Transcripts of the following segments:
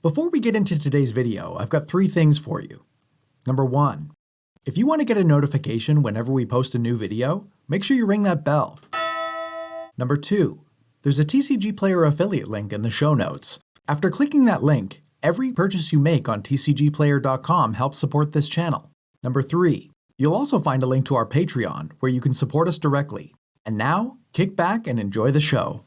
Before we get into today's video, I've got 3 things for you. Number 1, if you want to get a notification whenever we post a new video, make sure you ring that bell. Number 2, there's a TCG Player affiliate link in the show notes. After clicking that link, every purchase you make on tcgplayer.com helps support this channel. Number 3, you'll also find a link to our Patreon where you can support us directly. And now, kick back and enjoy the show.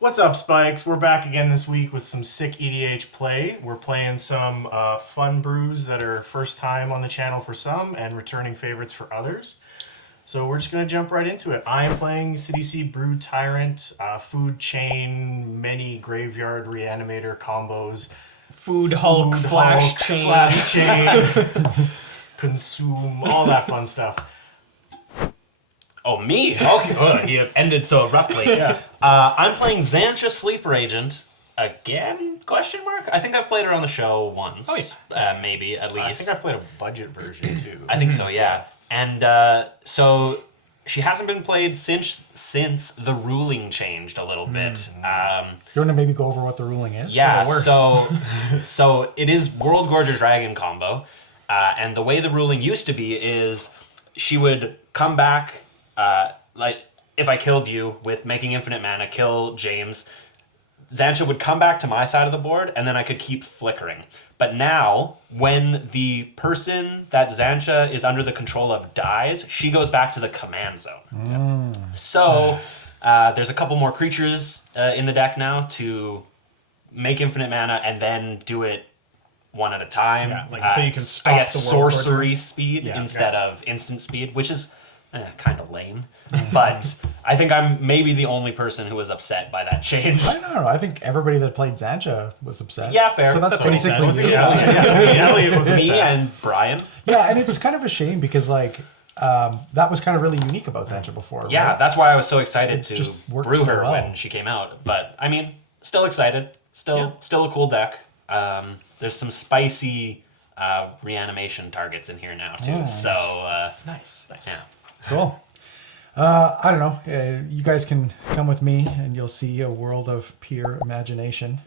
What's up, Spikes? We're back again this week with some sick EDH play. We're playing some fun brews that are first time on the channel for some and returning favorites for others. So we're just going to jump right into it. I am playing CDC Brew Tyrant, Food Chain, many Graveyard Reanimator combos. Food Hulk, Flash Chain, Consume, all that fun stuff. Oh, me? Okay. Oh, he ended so abruptly. Yeah. I'm playing Xantia Sleeper Agent again? Question mark? I think I've played her on the show once. Oh, yeah. Maybe, at least. I think I played a budget version, too. I think so, yeah. And so she hasn't been played since the ruling changed a little bit. You want to maybe go over what the ruling is? Yeah, so it is World Gorger Dragon combo. And the way the ruling used to be is she would come back, like if I killed you with making infinite mana, kill James, Xantia would come back to my side of the board, and then I could keep flickering. But now, when the person that Xantia is under the control of dies, she goes back to the command zone. So there's a couple more creatures in the deck now to make infinite mana and then do it one at a time. Yeah, so you can stop I guess the World sorcery Gorger. speed instead of instant speed, which is kind of lame. But I think I'm maybe the only person who was upset by that change. I don't know. I think everybody that played Xantia was upset. Yeah, fair. So that's That makes basically sense. Yeah, Elliot was Me upset. and Brian. Yeah, and it's kind of a shame because that was kind of really unique about Xantia before. Yeah, right? that's why I was so excited It to just worked brew so her well. when she came out. But I mean, still excited. Still a cool deck. There's some spicy reanimation targets in here now too. Nice. So Nice. yeah. Cool. I don't know. You guys can come with me and you'll see a world of pure imagination.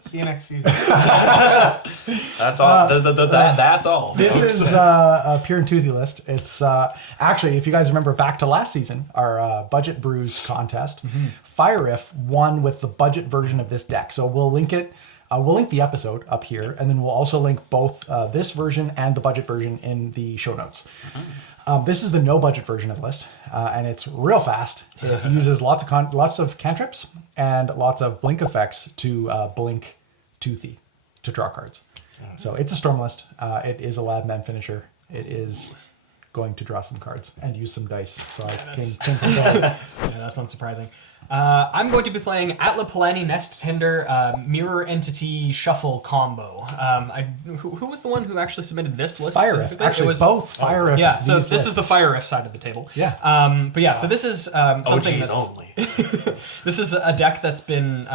See you next season. That's all. That's all. This is a Pure and Toothy list. It's actually, if you guys remember back to last season, our budget brews contest, Fire Riff won with the budget version of this deck. So we'll link it. We'll link the episode up here, and then we'll also link both this version and the budget version in the show notes. This is the no budget version of the list, and it's real fast. It uses lots of cantrips and lots of blink effects to blink Toothy to draw cards. So it's a storm list. It is a lab man finisher. It is going to draw some cards and use some dice. So I came prepared. Yeah, that's unsurprising. I'm going to be playing Atlapalani Nest Tender Mirror Entity Shuffle combo. Who was the one who actually submitted this list? Fire Riff. specifically? Actually, It was, both Fire Riff. Yeah, so these this is the lists. Fire Riff side of the table. Yeah. But yeah, so this is something OGs that's... only. This is a deck that's been...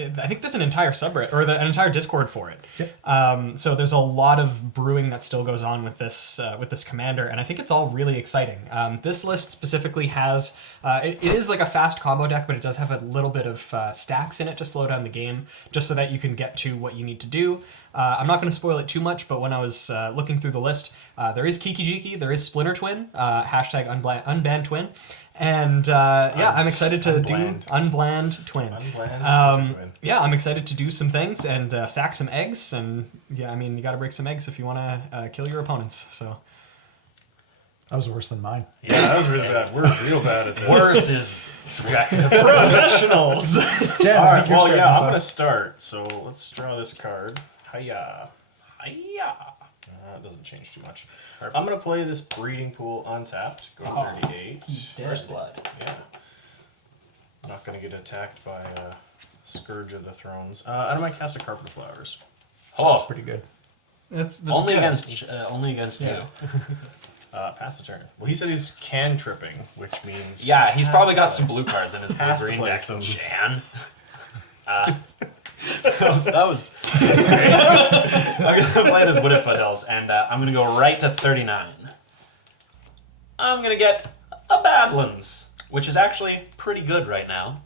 I think there's an entire subreddit, or an entire Discord for it. Yep. So there's a lot of brewing that still goes on with this commander, and I think it's all really exciting. This list specifically has... it is like a fast combo deck, but it does have a little bit of stacks in it to slow down the game, just so that you can get to what you need to do. I'm not going to spoil it too much, but when I was looking through the list, there is Kiki Jiki, there is Splinter Twin, hashtag unbanned twin, and yeah, I'm excited to do Unbland Twin. Yeah, I'm excited to do some things and sack some eggs, and yeah, I mean, you got to break some eggs if you want to kill your opponents, so... That was worse than mine. Yeah, that was really bad. We're real bad at this. Worse is subjective. Professionals! Jen, All I right, think you're well, starting yeah, us I'm going to off. start. So let's draw this card. Hiya. Hiya. That doesn't change too much. I'm going to play this Breeding Pool untapped. Go to 38. First blood. Yeah. Not going to get attacked by Scourge of the Thrones. I'm going to cast a Carpet Flowers. That's pretty good. That's Only good. against Yeah. you. Pass the turn. Well, he said he's cantripping, which means... Yeah, he's has probably got to- some blue cards in his has to blue-green play deck. some- Jan. That was great. I'm going to play this Wooded Foothills, and I'm going to go right to 39. I'm going to get a Badlands, which is actually pretty good right now.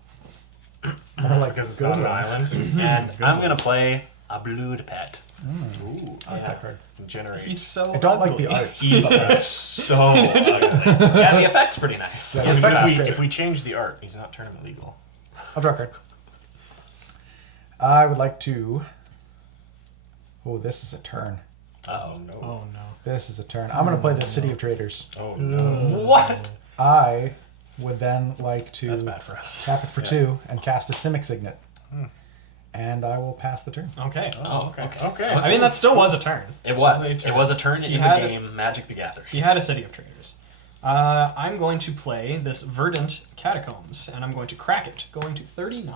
More like Because it's not an Goodlands. island. And I'm going to play a Blood Pet. Ooh, I like that card. generate. He's so I don't like ugly. the art. He's so ugly. Yeah, the effect's pretty nice. Yeah, If the effect is we, great. if we change the art, he's not tournament legal. I'll draw a card. I would like to. Oh, this is a turn. Oh, no. Oh no. This is a turn. I'm going to play the City of Traders. Oh, no. What? I would then like to That's bad for us. tap it for 2 and cast a Simic Signet. And I will pass the turn. Okay. Oh, Okay. okay. Okay. I mean, that still was a turn. It was. Was a turn. It was a turn in the had it. game Magic the Gathering. He had a City of Traders. I'm going to play this Verdant Catacombs, and I'm going to crack it, going to 39.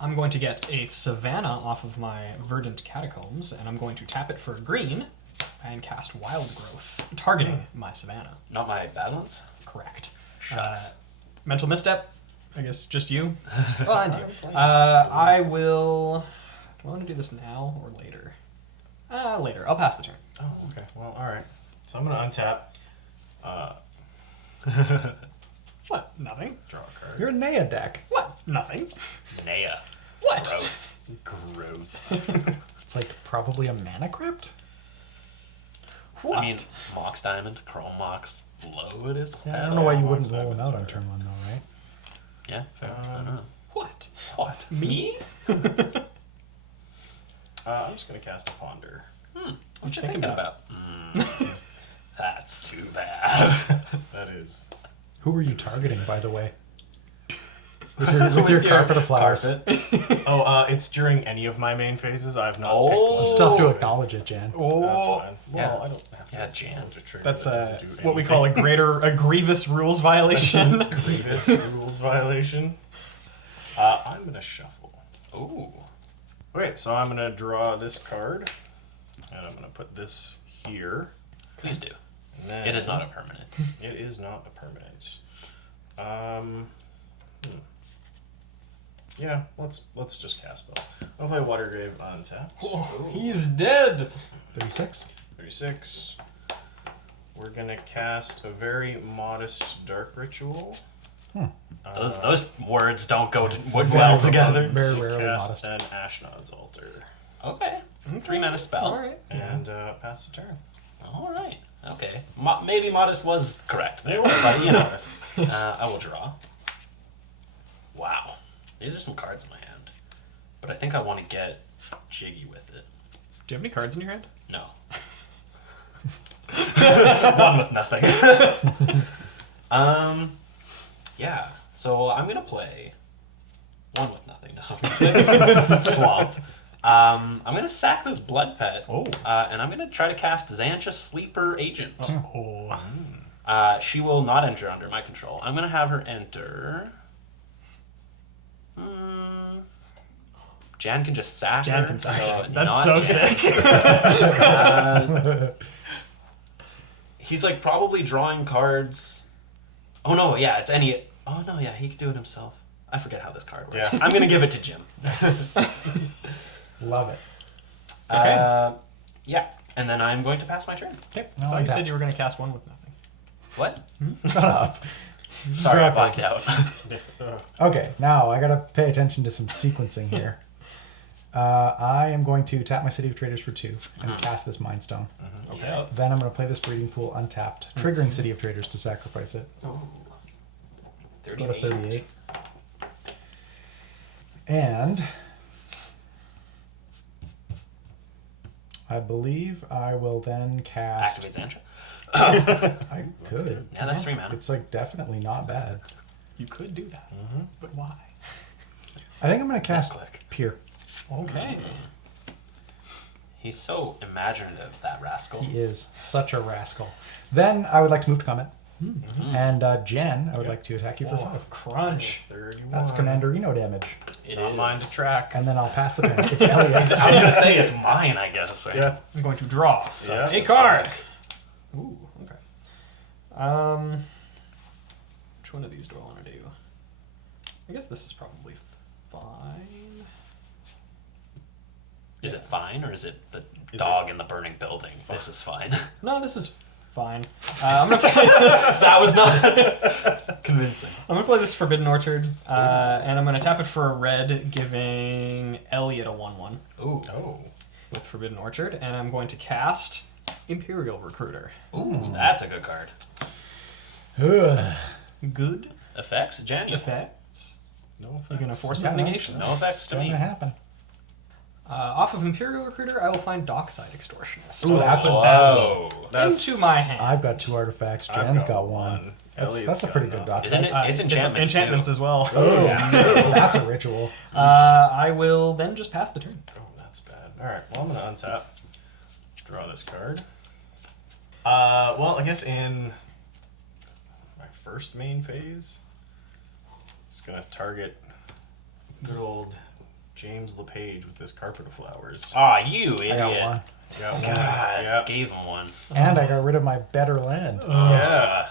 I'm going to get a Savannah off of my Verdant Catacombs, and I'm going to tap it for green and cast Wild Growth, targeting my Savannah. Not my Badlands. Correct. Shucks. Mental misstep. I guess just you. Oh, and you. I will. Do I want to do this now or later? Later. I'll pass the turn. Oh, okay. Well, all right. So I'm going to untap, What? Nothing. draw a card. You're a Naya deck. What? Nothing. Naya. What? Gross. Gross. It's like probably a Mana Crypt. What? I mean, Mox Diamond, Chrome Mox, Load is Yeah, I don't know why you wouldn't Mox roll him out on Diamonds turn 1 though, right? Yeah, fair. I don't know. What? What? Me? I'm just going to cast a Ponder. What you thinking thinking about? That's too bad. That is. Who were you targeting, by the way? With your carpet of flowers. Carpet. Oh, it's during any of my main phases. I've not Oh. picked one. You still have to acknowledge it, Jan. That's Oh, fine. Yeah. Well, I don't have to. Yeah, Jan. to trigger that's that doesn't do what we anything. call a grievous rules violation. Grievous rules violation. I'm going to shuffle. Ooh. Okay, so I'm going to draw this card, and I'm going to put this here. Please do. And then It is not a permanent. It is not a permanent. Yeah, let's just cast spell. I'll play Watergrave untapped. He's dead. 36. 36. We're gonna cast a very modest dark ritual. Those words don't go well together. Very rarely Cast modest. an Ashnod's Altar. Okay. 3 mana spell. All right. And pass the turn. All right. Okay. Maybe modest was correct. They were. But, you know, I will draw. Wow. These are some cards in my hand. But I think I want to get jiggy with it. Do you have any cards in your hand? No. One with nothing. Yeah. So I'm going to play one with nothing. No. Swamp. I'm going to sack this Blood Pet. Oh. And I'm going to try to cast Xantia Sleeper Agent. Oh. She will not enter under my control. I'm going to have her enter. Jan can just sack Jan her. can sack so her. That's not so Jan. sick. He's like probably drawing cards. Oh no, yeah, it's any. Oh no, yeah, he could do it himself. I forget how this card works. Yeah. I'm going to give it to Jim. Love it. Yeah, and then I'm going to pass my turn. Okay, I now thought I you tap. said you were going to cast one with nothing. What? Shut up. Sorry, I Grab blacked out. Okay, now I gotta pay attention to some sequencing here. I am going to tap my City of Traders for 2 and cast this Mind Stone. Okay. Then I'm going to play this Breeding Pool untapped, triggering City of Traders to sacrifice it. Ooh. Go to 38. 38. And I believe I will then cast. Activate Xantia. I could. Yeah, that's 3 mana. It's like definitely not bad. You could do that. But why? I think I'm going to cast click. Pier. Okay. He's so imaginative, that rascal. He is such a rascal. Then I would like to move to combat. And Jen, I would like to attack you for 5. Crunch. 31. That's Commanderino damage. It's It not is. mine to track. And then I'll pass the turn. It's Elliot's. I was going to say it's mine, I guess. Right? Yeah. I'm going to draw Yeah. a card. Ooh, okay. Which one of these do I want to do? I guess this is probably fine. Is it fine, or is it the dog in the burning building? This is fine. No, this is fine. I'm gonna That was not convincing. play this Forbidden Orchard, and I'm gonna tap it for a red, giving Elliot a 1/1 Ooh. Oh. with Forbidden Orchard, and I'm going to cast Imperial Recruiter. Ooh, that's a good card. Ugh. Good Effects, January. effects. No You're offense. gonna force Yeah, a negation. No effects It's to gonna me. happen. Off of Imperial Recruiter, I will find Dockside Extortionist. Ooh, that's Whoa. into my hand. I've got 2 artifacts. I've Jen's got 1. Elliot's That's a got pretty good nothing. dock. Isn't it? It's enchantments, enchantments too. as well. Oh, that's a ritual. I will then just pass the turn. Oh, that's bad. All right. Well, I'm gonna untap. Draw this card. Well, I guess in my first main phase, just gonna target good old James LePage with this carpet of flowers. Aw, you idiot. I got 1. Got one. God, Yeah. gave him one. And I got rid of my better land. Yeah.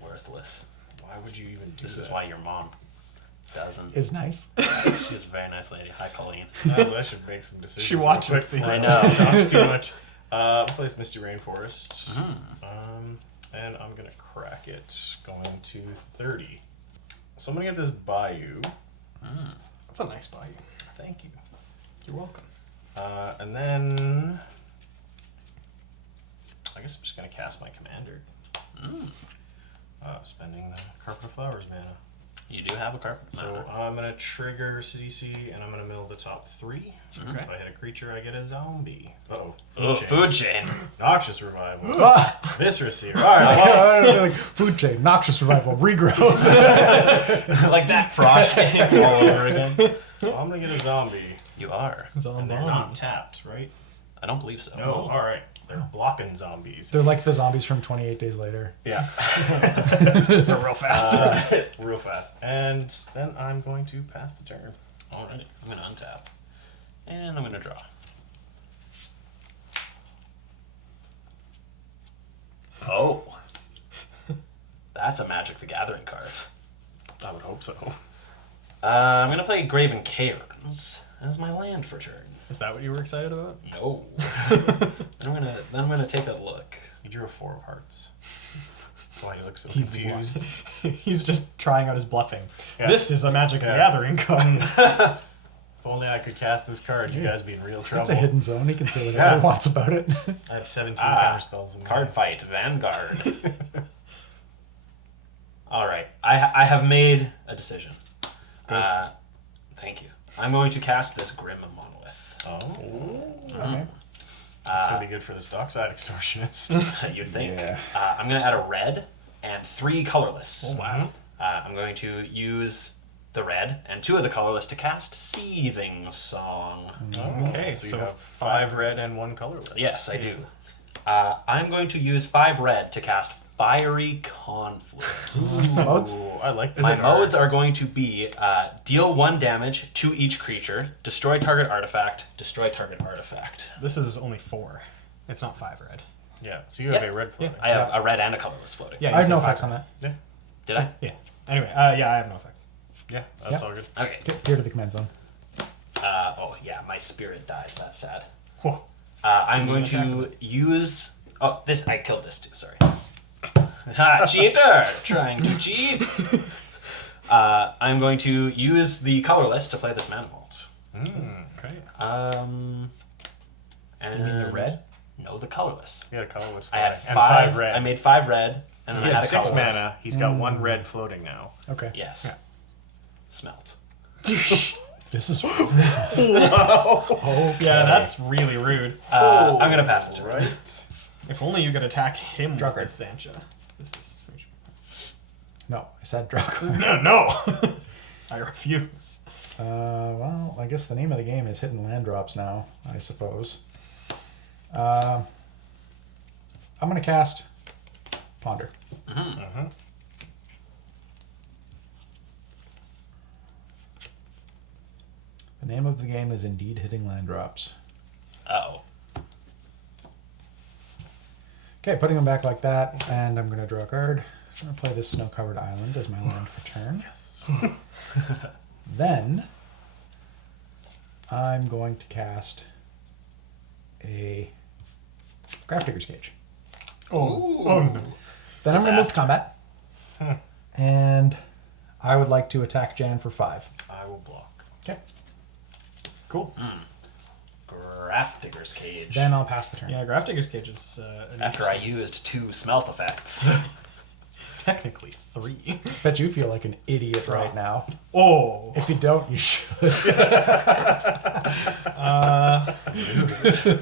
Worthless. Why would you even do This that? is why your mom doesn't. Is nice. She's a very nice lady. Hi, Colleen. I should make some decisions. She real watches quick. the- I know. Talks too much. Plays Misty Rainforest. And I'm gonna crack it, going to 30. So I'm gonna get this Bayou. That's a nice buy. Thank you. You're welcome. And then I guess I'm just gonna cast my commander. Spending the Carpet of Flowers mana. You do have a carpet. So I'm gonna trigger CDC and I'm gonna mill the top 3. Okay. If I hit a creature, I get a zombie. Uh-oh. Oh, food chain. Noxious Revival. Ah! Viscera Seer. Alright, well, Like food chain, noxious revival, regrowth. Like that frost game all over again. I'm gonna get a zombie. You are. And they're not tapped, right? I don't believe so. No. Alright. They're blocking zombies. They're like the zombies from 28 Days Later. Yeah. They're real fast. Real fast. And then I'm going to pass the turn. Alrighty. I'm going to untap. And I'm going to draw. Oh. That's a Magic the Gathering card. I would hope so. I'm going to play Graven Cairns as my land for turn. Is that what you were excited about? No. then I'm gonna take a look. He drew a 4 of hearts. That's why he looks so He's confused. He's just trying out his bluffing. Yeah. This is a Magic the Yeah. Gathering card. If only I could cast this card, you guys be in real trouble. It's a hidden zone. He can say whatever Yeah. he wants about it. I have 17 counter spells. In Card fight, Vanguard. Alright, I have made a decision. Thank you. I'm going to cast this Grim Monolith. Oh. Okay. That's going to be good for this Dockside Extortionist. You'd think. Yeah. I'm going to add a red and 3 colorless. Oh, wow. I'm going to use the red and 2 of the colorless to cast Seething Song. Okay, so so you have 5 red and 1 colorless. Yes, I do. I'm going to use 5 red to cast Fiery Confluence. Modes? Ooh, I like this My card. modes are going to be deal 1 damage to each creature, destroy target artifact, destroy target artifact. This is only 4. It's not 5 red. Yeah, so you have Yeah. a red floating. I have a red and a colorless floating. Yeah, I have you no said 5 effects on that. Yeah, Did I? Yeah. Anyway, yeah, I have no effects. yeah, that's Yeah. all good. Okay. Here to the command zone. Oh, yeah, my spirit dies. That's sad. Whoa. I'm going to use... Oh, this I killed this too, sorry. Ha, cheater! Trying to cheat! I'm going to use the colorless to play this mana vault. Okay. And You mean the red? No, the colorless. You had a colorless I had floating. And 5 5 red. I made 5 red, and then He I had had a 6 colorless. mana. He's got 1 red floating now. Okay. Yes. Smelt. This is. Yeah, that's really rude. I'm gonna pass it to Right. If only you could attack him Draw with card. this Zancha. This is... No, I said draw card. No! I refuse. Well, I guess the name of the game is hidden land drops now, I suppose. I'm going to cast Ponder. The name of the game is indeed hitting land drops. Uh-oh. Okay, putting them back like that, and I'm going to draw a card. I'm going to play this snow-covered island as my land for turn. Then I'm going to cast a Grafdigger's Cage. Oh no. Then I'm going to move to Disaster. combat. And I would like to attack Jan for 5. I will block. Okay. Cool. Grafdigger's Cage. Then I'll pass the turn. Yeah, Grafdigger's Cage is After I used 2 smelt effects. technically 3. Bet you feel like an idiot right now. Oh. If you don't, you should.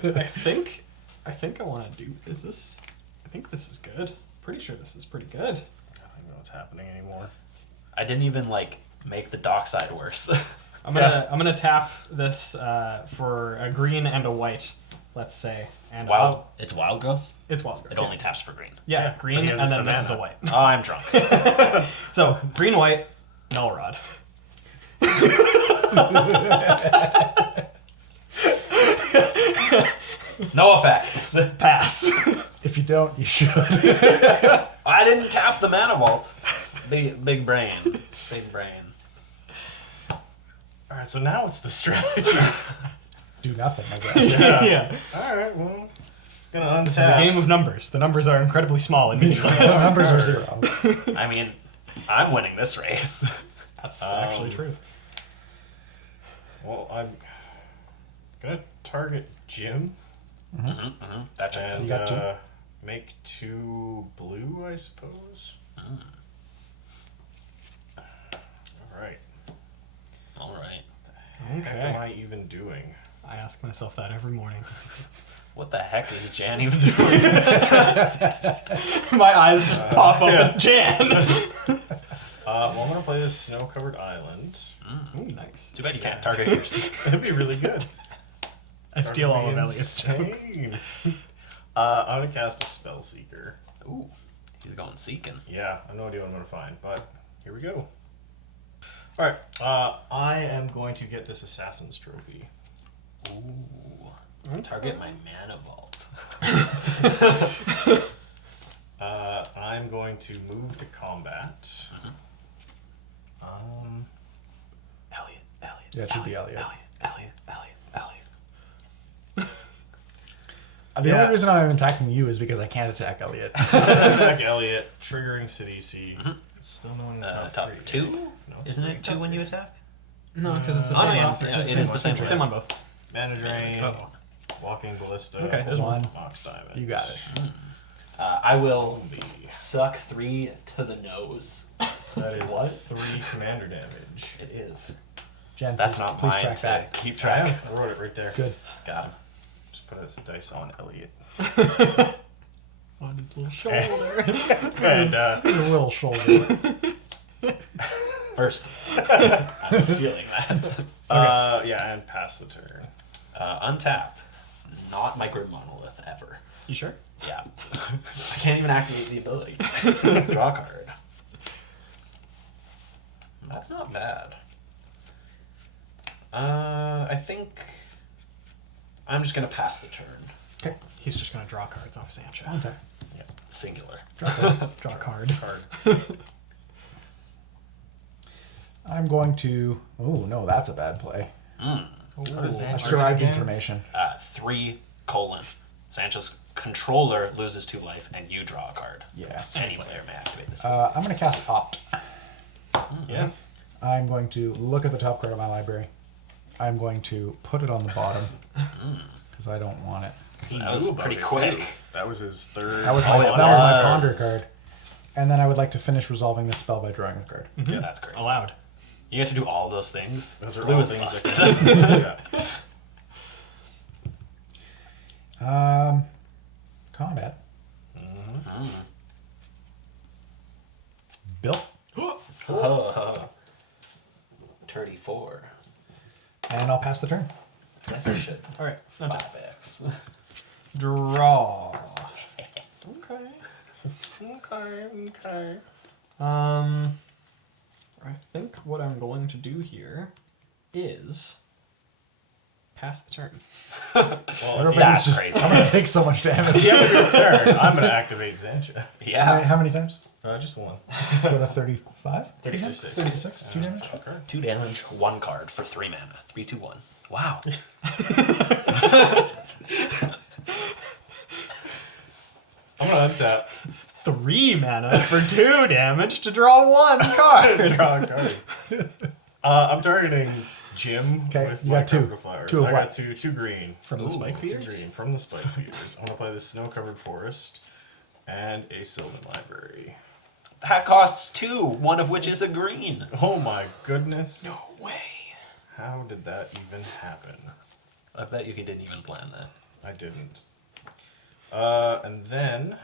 I think I want to do. Is this? I think this is good. Pretty sure this is pretty good. I don't know what's happening anymore. I didn't even like make the dockside worse. I'm gonna tap this for a green and a white, let's say, and It's wild growth. it's wild. It only taps for green. yeah, but green he and has a then this is a savannah. white. Oh, I'm drunk. So green white, null rod. No effects. Pass. If you don't, you should. I didn't tap the mana vault. Big brain. Big brain. All right, so now it's the strategy. Do nothing, I guess. Yeah. All right, well, gonna This is a untap. game of numbers. The numbers are incredibly small and meaningless. The numbers are 0. I mean, I'm winning this race. That's actually true. Well, I'm gonna target Jim That checks out. and You got 2? make 2 blue, I suppose. All right. All right. What am I even doing? I ask myself that every morning. What the heck is Jan even doing? My eyes just pop up at Jan. Well, I'm gonna play this snow-covered island. Ooh, nice. Too bad you can't target yours. That'd be really good. I steal all of That'd be Elliot's jokes. insane. I'm gonna cast a spell seeker. Ooh, he's going seeking. Yeah, I have no idea what I'm gonna find, but here we go. All right, I am going to get this assassin's trophy. Ooh. Target my mana vault. I'm going to move to combat. Elliot. Yeah, it should be Elliot. Elliot. The Yeah. only reason I'm attacking you is because I can't attack Elliot. Attack Elliot, triggering City C. Still knowing the Top 2? No, it's Isn't three. it 2 when you attack? No, because it's the Oh, same yeah, one. yeah, It's it is the same Same on both. Mana drain, Oh. walking ballista, Okay, there's one. Mox diamond. You got it. I will Zombie. suck 3 to the nose. That is What? 3 commander damage. It is. Jen, That's please, not please mine track to that. keep I track. wrote it right there. Good. Got him. Just put a dice on Elliot. On his little shoulder. And A little shoulder. First. I'm stealing that. yeah, and pass the turn. Untap. Not my Grid Monolith ever. You sure? Yeah. I can't even activate the ability. Draw a card. That's not bad. I think I'm just gonna pass the turn. Okay. He's just gonna draw cards off Sancha. On tap. Singular. Draw a card. Card. I'm going to. Oh, no, that's a bad play. What is I that? derived information. 3: Sancho's controller loses 2 life, and you draw a card. Yeah. Any player may activate this. I'm going to cast Opt. Yeah. I'm going to look at the top card of my library. I'm going to put it on the bottom because I don't want it. He That knew was about pretty it, quick. too. That was his third. That was Oh, my, it that was my was. ponder card. And then I would like to finish resolving this spell by drawing a card. Yeah, that's crazy. Allowed. You get to do all those things. Those are Blue all is things busted. that yeah. Combat. Bill. 34. And I'll pass the turn. Yes, I should. All right. Untap. 5x. Draw. Okay. Okay. I think what I'm going to do here is pass the turn. Well, Everybody's That's just. crazy. I'm going to take so much damage. at the end of your turn, I'm gonna activate Zancha. Yeah. How many times? Just one. Go to 35? 36. 36. 2 damage? Okay. 2 damage, 1 card for 3 mana. 3, 2, 1. Wow. I'm gonna untap. 3 mana for 2 damage to draw 1 card. Draw a card. I'm targeting Jim Okay, with you my got two. Tropical Flowers. Two of I what? got two green. From the Spike Two Feeders? green from the Spike Feeders. I'm gonna play the Snow-Covered Forest and a Sylvan Library. That costs 2, one of which is a green. Oh my goodness. No way. How did that even happen? I bet you he didn't even plan that. I didn't. And then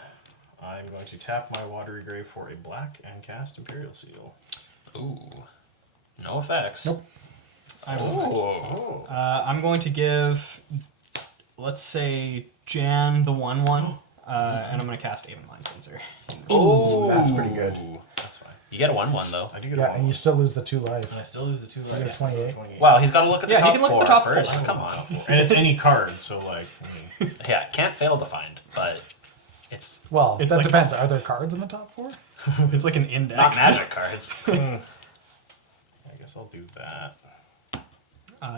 I'm going to tap my Watery Grave for a black and cast Imperial Seal. Ooh. No effects. Nope. Oh. I'm going to give, let's say, Jan the 1/1, and I'm going to cast Aven Mindspincer. Oh, That's pretty good. That's fine. You get a 1/1 though. I do get Yeah, a and you still lose the 2 life. I still lose the 2 You life. get 28. Wow, he's got to look at the Yeah, he top can look at 4 the top first. four. Come on. And it's any card, so like, I mean, Yeah, can't fail to find, but it's Well, It's that like- depends. Are there cards in the top 4? It's like an index. not magic cards. I guess I'll do that.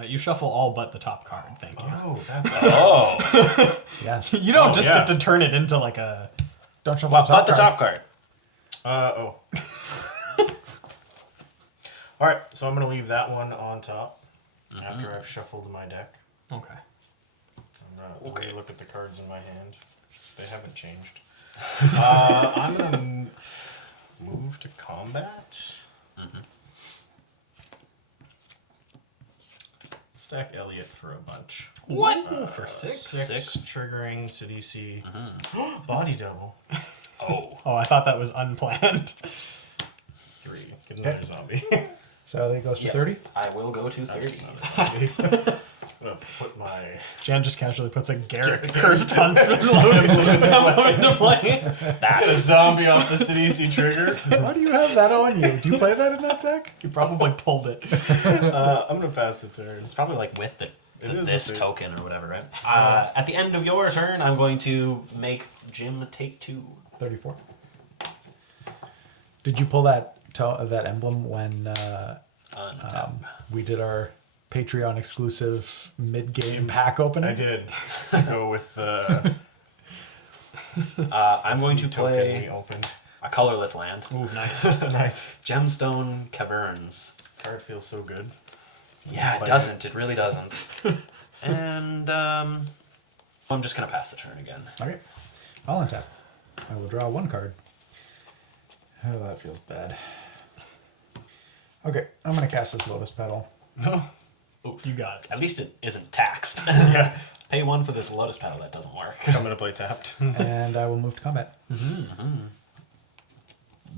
You shuffle all but the top card, thank you. Oh, that's Oh, Yes. You don't Oh, just yeah. get to turn it into like a... Don't shuffle well, the top but the card. top card. Oh. All right, so I'm gonna leave that one on top after I've shuffled my deck. Okay. I'm gonna Okay. look at the cards in my hand. They haven't changed. I'm gonna move to combat. Stack Elliot for a bunch. What? For 6? Six triggering Sidisi. Body double. Oh. Oh, I thought that was unplanned. 3. Get another zombie. So that goes to Yep. 30. I will go to 30. I'm gonna put my Jan just casually puts a Garrett Cursed Huntsman loaded into play. get a That's zombie off the Sidisi trigger. Why do you have that on you? Do you play that in that deck? You probably pulled it. I'm gonna pass the turn. it's probably like with the It is this with it. token or whatever, right? At the end of your turn, I'm going to make Jim take 2. 34. Did you pull that that emblem when we did our Patreon exclusive mid-game pack opening? I did to go with the I'm going to token we play opened. a colorless land. Ooh, nice. Nice. Gemstone Caverns. Card feels so good. Yeah, it Like doesn't. It really doesn't. And I'm just going to pass the turn again. Okay. I'll untap. I will draw 1 card. Oh, that feels bad. Okay, I'm going to cast this Lotus Petal. You got it. At least it isn't taxed. Yeah. Pay 1 for this Lotus Petal. That doesn't work. I'm gonna play tapped. And I will move to combat.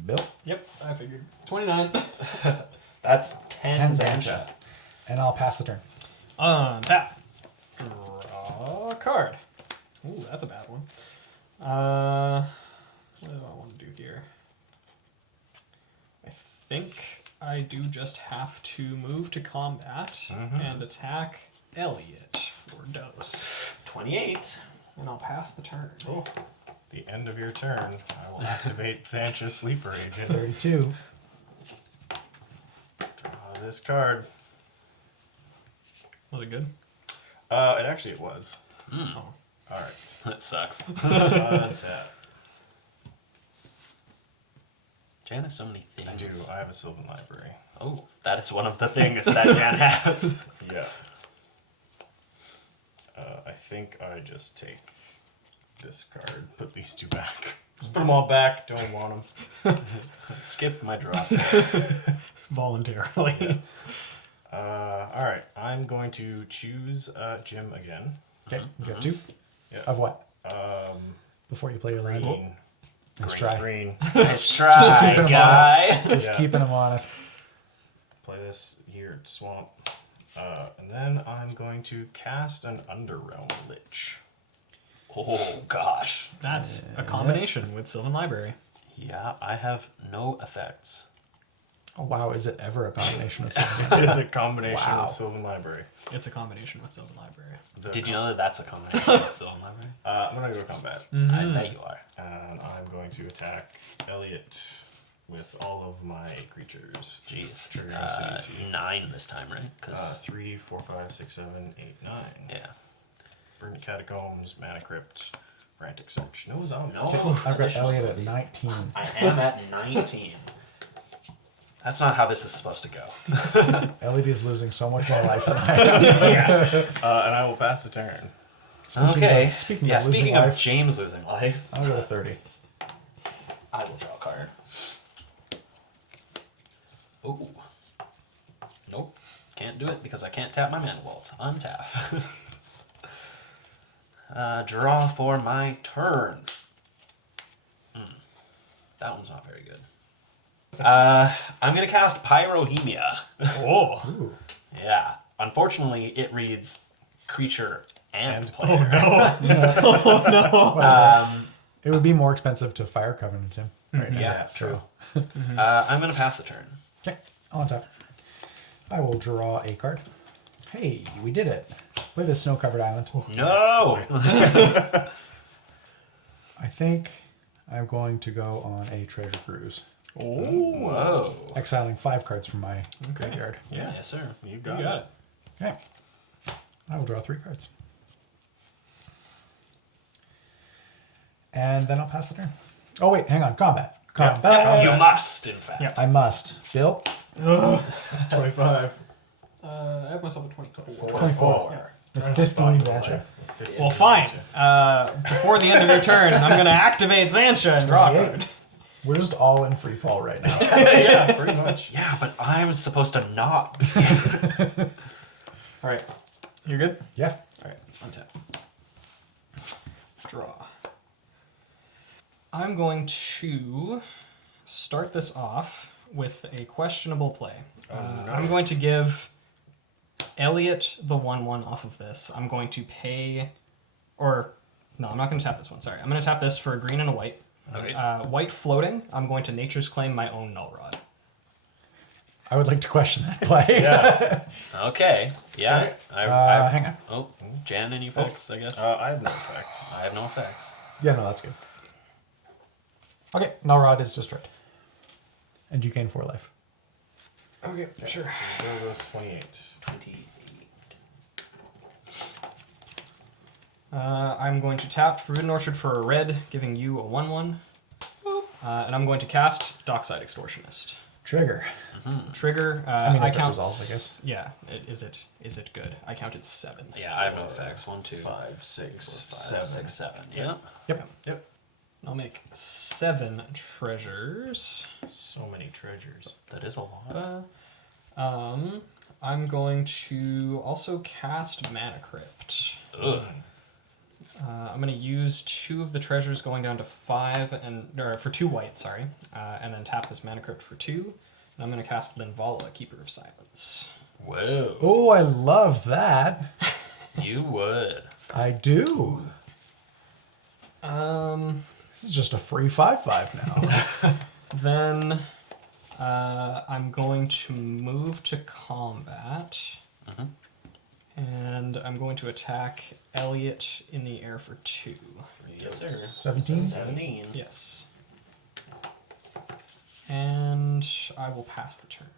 Bill. Yep, I figured. 29. That's 10 10 Zancha. Zancha. And I'll pass the turn. Tap. Draw a card. Ooh, that's a bad one. What do I want to do here? I think I do just have to move to combat and attack Elliot for dose. 28. And I'll pass the turn. Oh, the end of your turn, I will activate Zancha's Sleeper Agent. 32. Draw this card. Was it good? It was. Oh. All right. That sucks. Tap. Jan has so many things. I do. I have a Sylvan Library. Oh, that is one of the things that Jan has. Yeah. I think I just take this card, put these 2 back. Just put them all back. Don't want them. Skip my draw. Voluntarily. All right. I'm going to choose Jim again. Okay, you got 2. Yeah. Of what? Before you play your land. Green. Nice try. Green. Nice try, keeping him guy. Just Yeah. keeping them honest. Play this here at Swamp. And then I'm going to cast an Underrealm Lich. Oh, gosh. That's a combination with Sylvan Library. Yeah, I have no effects. Oh, wow, is it ever a combination of something? It's a combination Wow. with Sylvan Library. It's a combination with Sylvan Library. Did you know that that's a combination with Sylvan Library? I'm going to go combat. I bet you are. And I'm going to attack Elliot with all of my creatures. Jeez. Trigger CDC. 9 this time, right? 'Cause 3, 4, 5, 6, 7, 8, 9. yeah. Burnt Catacombs, Mana Crypt, Frantic Search. No zombie. No. I've got additional Elliot at zombie. 19. I am at 19. That's not how this is supposed to go. Elliot is losing so much more life than I am. Yeah. And I will pass the turn. Okay. Speaking yeah, of losing speaking of life, James losing life, I'll go to 30. I will draw a card. Ooh. Nope. Can't do it because I can't tap my mana vault. Untap. Draw for my turn. That one's not very good. I'm going to cast Pyrohemia. Oh. Ooh. Yeah. Unfortunately, it reads creature and player. It would be more expensive to Fire Covenant him right now. Yeah, so. true. I'm going to pass the turn. Okay, on top. I will draw a card. Hey, we did it. Look at this snow-covered island. No! I think I'm going to go on a treasure cruise. Whoa. Exiling 5 cards from my graveyard. Yeah, yes, sir. You got got it. Okay. I will draw 3 cards. And then I'll pass the turn. Oh, wait, hang on. Combat. Combat. You must, in fact. Yeah. I must. Bill? 25. I have myself a 24. 24. With Trying to 15 spot the Zansha. life. Well, fine. Before the end of your turn, I'm going to activate Zansha and draw a 28. card. We're just all in free fall right now. Yeah, pretty much. Yeah, but I'm supposed to not. All right. You're good? Yeah. All right. Untap. Draw. I'm going to start this off with a questionable play. I'm going to give Elliot the 1/1 off of this. I'm going to pay, or no, I'm not going to tap this one. Sorry, I'm going to tap this for a green and a white. Okay. White floating. I'm going to Nature's Claim my own Null Rod. I would like to question that play. Yeah. Okay. Yeah. Hang on. Oh, Jan, any effects, I guess? I have no effects. I have no effects. Yeah, no, that's good. Okay, Null Rod is destroyed. And you gain 4 life. Okay, sure. So there goes 28. 28. I'm going to tap Forbidden Orchard for a red, giving you a 1/1. And I'm going to cast Dockside Extortionist. Trigger. Trigger. mean, I if it count. resolves, I guess. Yeah. Is it good? I counted 7. Yeah, I have no effects. 1, 2, 5, 6, 7, 7. 6, 7. Yeah. Yep. Yep. I'll make 7 treasures. So many treasures. That is a lot. I'm going to also cast Mana Crypt. Ugh. I'm going to use 2 of the treasures going down to 5 or for 2 white, sorry, and then tap this Mana Crypt for 2. And I'm going to cast Linvala, Keeper of Silence. Whoa. Oh, I love that. You would. I do. This is just a free 5/5 now. Then I'm going to move to combat. And I'm going to attack Elliot in the air for 2. Yes, sir. 17? 17. Yes. And I will pass the turn.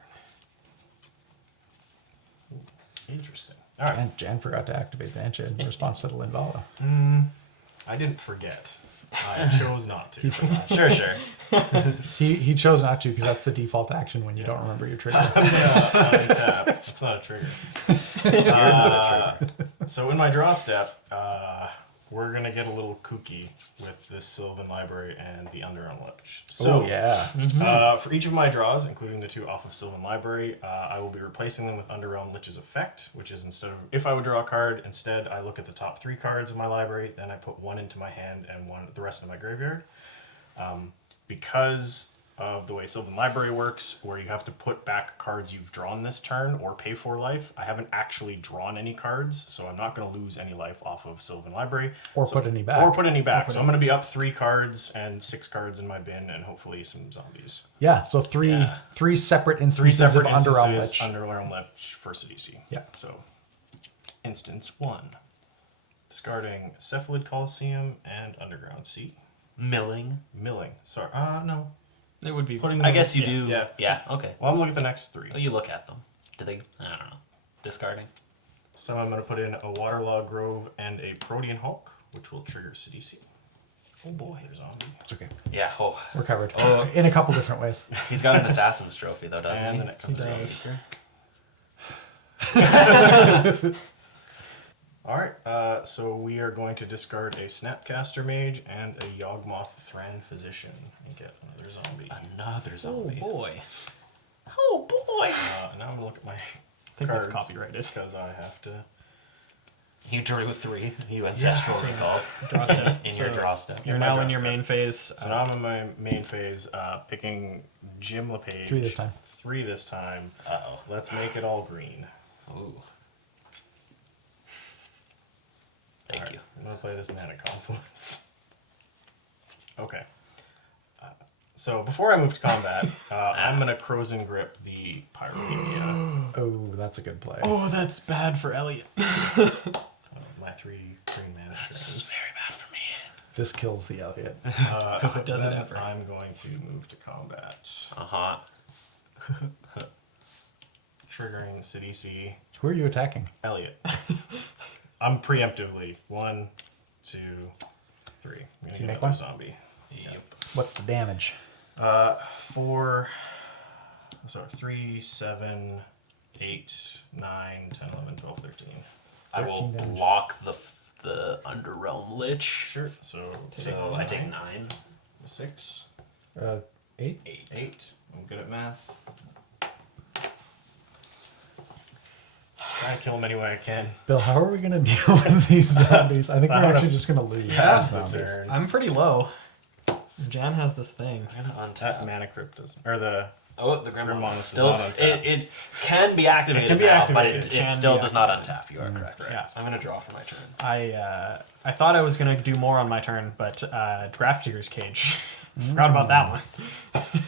Interesting. All right. And Jan forgot to activate Zansha in response to the Linvala. I didn't forget. I chose not to. Sure, sure. He chose not to because that's the default action when you don't remember your trigger. Untap. It's not a trigger. So in my draw step, we're going to get a little kooky with this Sylvan Library and the Underrealm Lich. So, Oh, yeah. for each of my draws, including the 2 off of Sylvan Library, I will be replacing them with Underrealm Lich's effect, which is instead of, if I would draw a card, instead I look at the top 3 cards of my library, then I put 1 into my hand and the rest in my graveyard. Because of the way Sylvan Library works, where you have to put back cards you've drawn this turn or pay for life, I haven't actually drawn any cards, so I'm not going to lose any life off of Sylvan Library. Or put any back. Or put any back. So I'm going to be up 3 cards and 6 cards in my bin and hopefully some zombies. Yeah, so three separate 3 instances separate of Underrealm instances, Lich. Underrealm Lich for CDC. Yeah. So, instance 1. Discarding Cephalid Coliseum and Underground Sea. Milling. Milling. Sorry. No. It would be. putting I them- guess you do. Yeah. Yeah. Okay. Well, I'm looking at the next 3. Oh, you look at them. Do they? I don't know. Discarding. So I'm going to put in a Waterlog Grove and a Protean Hulk, which will trigger CDC. Oh boy. There's zombie. It's okay. Yeah. Oh, We're covered. Oh. In a couple different ways. he's got an assassin's trophy though, doesn't And he? the next He 3. does. Alright, so we are going to discard a Snapcaster Mage and a Yawgmoth Thran Physician and get another zombie. Another Oh zombie. boy. Oh boy. Now I'm going to look at my think that's cards copyrighted. because I have to... You drew 3. You ancestral recall Draw step. in your So draw step. You're my now draw in your step. main phase. So now I'm in my main phase, picking Jim LePage. 3 this time. 3 this time. Uh-oh. Let's make it all green. Ooh. Thank Alright, you. I'm going to play this Mana Confluence. Okay. So before I move to combat, I'm going to Crozen Grip the Pyromania. Oh, that's a good play. Oh, that's bad for Elliot. My 3 green mana. This is very bad for me. This kills the Elliot. Does it Then ever? I'm going to move to combat. Uh-huh. Triggering CDC. Who are you attacking? Elliot. I'm preemptively. 1, 2, 3. I'm So gonna you get make another one? zombie. Yep. What's the damage? 4, sorry, 3, 7, 8, 9, 10, 11, 12, 13. I will 13 damage. block the Underrealm Lich. Sure. So So I take 9. 6, 8? 8. I'm good at math. Try to kill him any way I can. Bill, how are we going to deal with these zombies? I think we're actually just going to lose. Yeah. these That's the zombies. turn. I'm pretty low. Jan has this thing. I'm gonna That untap. mana crypt does, or the Oh, the Grim Grim Monk Monk is still not untapped. it can be activated It can be now, activated. but It it can still be does not untap. You are correct. Yeah. I'm gonna draw for my turn. I thought I was gonna do more on my turn, but Grafdigger's Cage. Forgot about that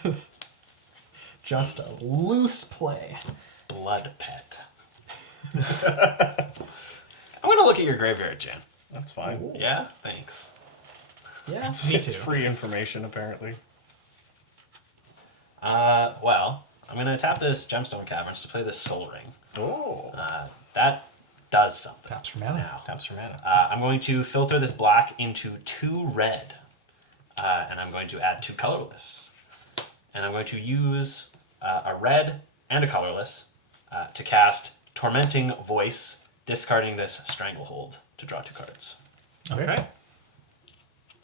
one. Just a loose play. Blood Pet. I'm gonna look at your graveyard, Jan. that's fine. Yeah, thanks. Yeah, It's, me it's too. free information apparently. Well, I'm gonna tap this Gemstone Caverns to play this Soul Ring. Oh, That does something. Taps for mana. Now, taps for mana. I'm going to filter this black into 2 red, and I'm going to add 2 colorless. And I'm going to use a red and a colorless to cast Tormenting Voice, discarding this Stranglehold to draw 2 cards. Okay.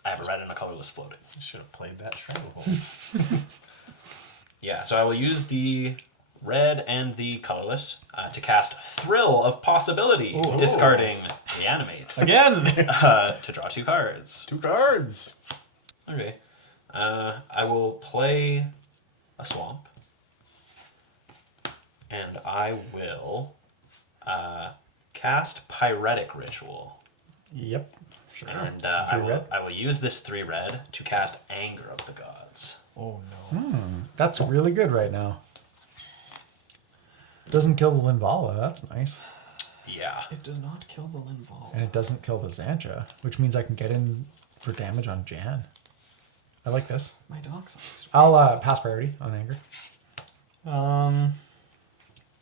I have a red and a colorless floating. I should have played that Stranglehold. Yeah, so I will use the red and the colorless to cast Thrill of Possibility, Ooh. discarding Reanimate Again. to draw 2 cards. 2 cards. Okay. I will play a swamp. And I will cast Pyretic Ritual. Yep. Sure. And 3 red? I will use this 3 red to cast Anger of the Gods. Oh no. That's really good right now. Doesn't kill the Linvala. That's nice. Yeah. It does not kill the Linval. And it doesn't kill the Xancha, which means I can get in for damage on Jan. I like this. My dog sucks. I'll pass priority on anger.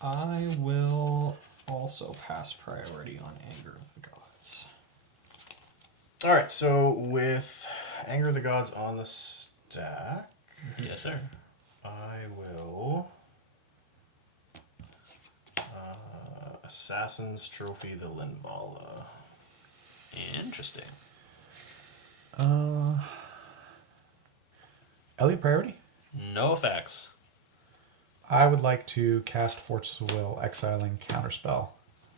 I will also pass priority on Anger of the Gods. All right, so with Anger of the Gods on the stack, Yes, sir. I will Assassin's Trophy the Linvala. Interesting. Elliot priority? No effects. I would like to cast Force of Will, exiling Counterspell,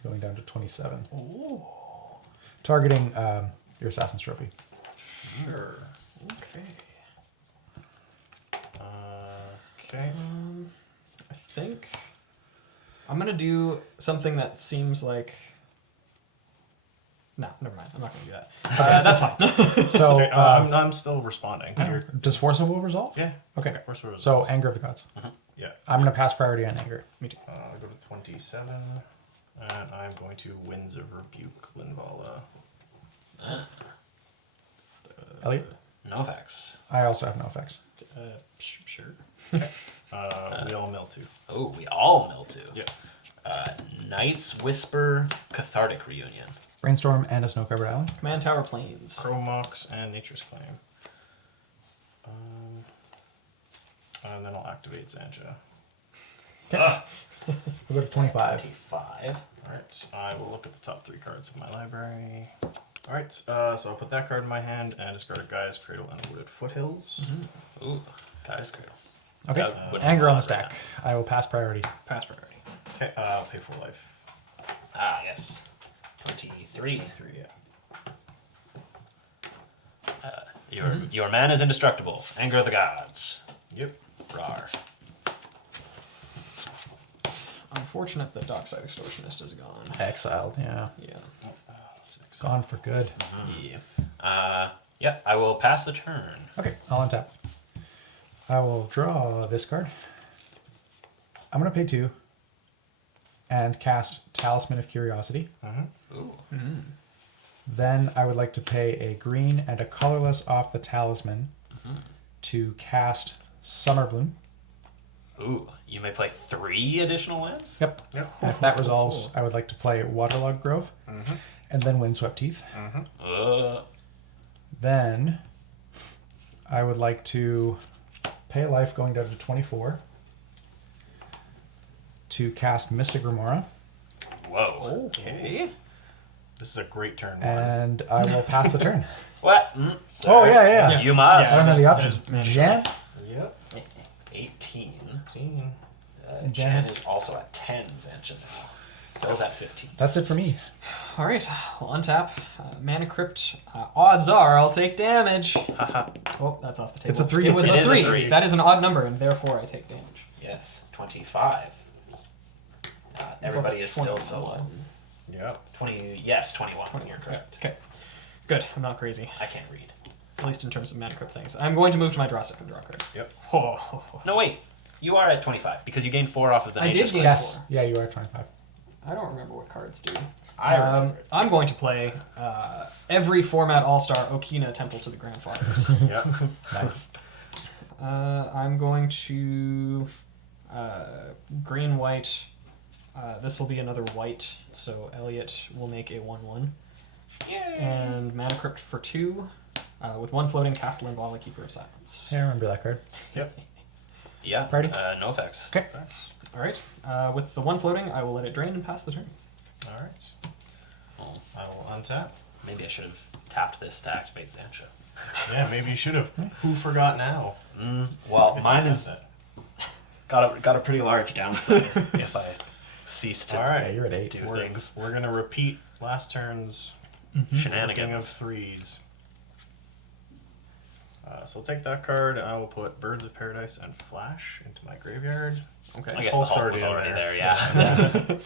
going down to 27. Oh. Targeting your Assassin's Trophy. Sure. Okay. Okay. I think I'm gonna do something that seems like. No, never mind. I'm not gonna do that. That's fine. So, Okay, I'm still responding. You're- does Force of Will resolve? yeah. Okay. Force of Will. So, Anger of the Gods. Yeah. I'm going to pass priority on anger. Me too. I'll go to 27, and I'm going to Winds of Rebuke Linvala. Elliot? No effects. I also have no effects. Sure. We all mill 2. Oh, we all mill 2. Yep. Knight's Whisper Cathartic Reunion. Brainstorm and a snow-covered island. Command Tower Plains. Chromox and Nature's Claim. And then I'll activate Zancha. Okay. We'll go to 25. 25. Alright, I will look at the top 3 cards of my library. Alright, so I'll put that card in my hand and discard a Gaia's Cradle and Wooded Foothills. Ooh, Guy's Cradle. Okay. That wouldn't Anger on the bother stack. I will pass priority. Pass priority. Okay, I'll pay full life. Ah, yes. 23. 3, yeah. Your man is indestructible. Anger of the gods. Yep. Rar. Unfortunate that Dockside Extortionist is gone. Exiled, yeah. Yeah. That's next. Gone for good. Yeah. Yeah, I will pass the turn. Okay, I'll untap. I will draw this card. I'm going to pay 2 and cast Talisman of Curiosity. Ooh. Then I would like to pay a green and a colorless off the Talisman to cast Summer Bloom. Ooh, you may play 3 additional lands? Yep. And if that resolves, I would like to play Waterlogged Grove and then Windswept Heath. Then I would like to pay a life going down to 24 to cast Mystic Remora, Whoa. Okay. This is a great turn. and I will pass the turn. What? Oh, yeah. You must. I don't have the There's option. mana. Jan? Yep. 18. 18. And Jan Jan is also at 10, Zancha now. Bill's at 15. That's it for me. All right. We'll untap. Mana Crypt. Odds are I'll take damage. Oh, that's off the table. It's a 3. It was It a is a 3. 3. That is an odd number, and therefore I take damage. Yes, 25. Everybody is still 21. solo. Yep. 20. Yes, 21. You're correct. Okay. Good. I'm not crazy. I can't read. At least in terms of Mana Crypt things. I'm going to move to my draw step and draw a card. Yep. Oh. No, wait. You are at 25 because you gained 4 off of the I did Nature's gain Claim. Yes. Yeah, you are 25. I don't remember what cards do. I remember it. I'm going to play every format All-Star Okina Temple to the Grandfathers. Yep. Nice. I'm going to green white. This will be another white, so Elliot will make a 1/1. And Mana Crypt for 2, with 1 floating, cast Limbala, Keeper of Silence. Yeah, I remember that card. Yep. Yeah. Party? No effects. Okay. All right. With the 1 floating, I will let it drain and pass the turn. Alright. Oh, I will untap. maybe I should have tapped this to activate Zancha. Yeah, maybe you should have. Who forgot now? Well, mine Tap is that. got a pretty large downside if I cease to Alright. Yeah, you're at 8. do We're, things. we're gonna repeat last turn's King of Shenanigans. 3s. So I'll take that card and I will put Birds of Paradise and Flash into my graveyard. Okay. I guess Hulk's the Hulk was already in already there. there, yeah.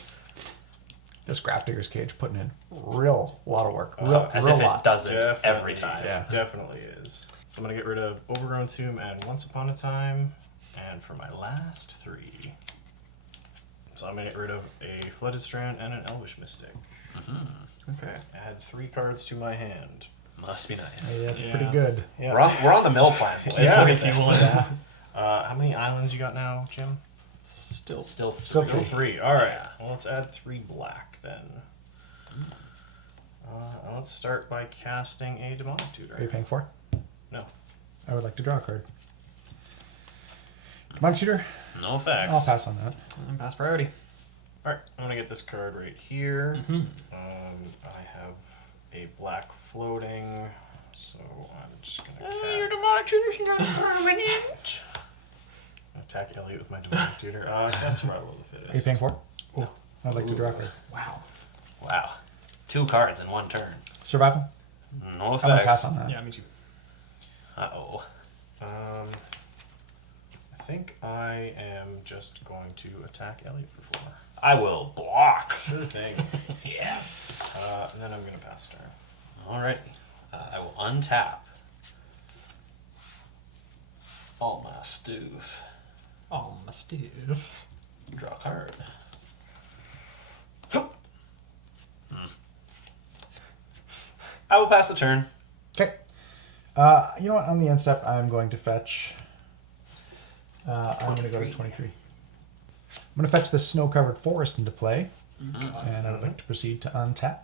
This Grafdigger's Cage putting in real lot of work. As real if lot. it does it Definitely, every time. Yeah. Definitely is. So I'm gonna get rid of Overgrown Tomb and Once Upon a Time. And for my last 3, so I'm gonna get rid of a Flooded Strand and an Elvish Mystic. Okay. Add 3 cards to my hand. Must be nice. Yeah, that's Yeah. pretty good. Yeah. We're on the mill plan, boys. Yeah. Look at If you this. will. How many islands you got now, Jim? Still. Still Still Still 3. All right. Yeah. Well, let's add 3 black then. Let's start by casting a Demonic Tutor. Are you paying 4? No. I would like to draw a card. Demonic Shooter? No effects. I'll pass on that. And pass priority. All right. I'm gonna get this card right here. I have a black floating, so I'm just gonna attack Elliot with my Demonic Tutor. Cast Survival of the Are you Fittest. paying 4? No. I'd like to draw a card. Wow. Wow. 2 cards in 1 turn. Survival? No I'm going to pass effects. on that. Yeah, me too. Uh-oh. I think I am just going to attack Elliot for 4. I will block. Sure thing. Yes. And then I'm gonna pass turn. Alrighty. I will untap all my stuff. Oh, my stuff. Draw a card. I will pass the turn. Okay. You know what? On the end step, I'm going to fetch I'm going to go to 23. 23. I'm going to fetch this snow-covered forest into play, and I would like to proceed to untap.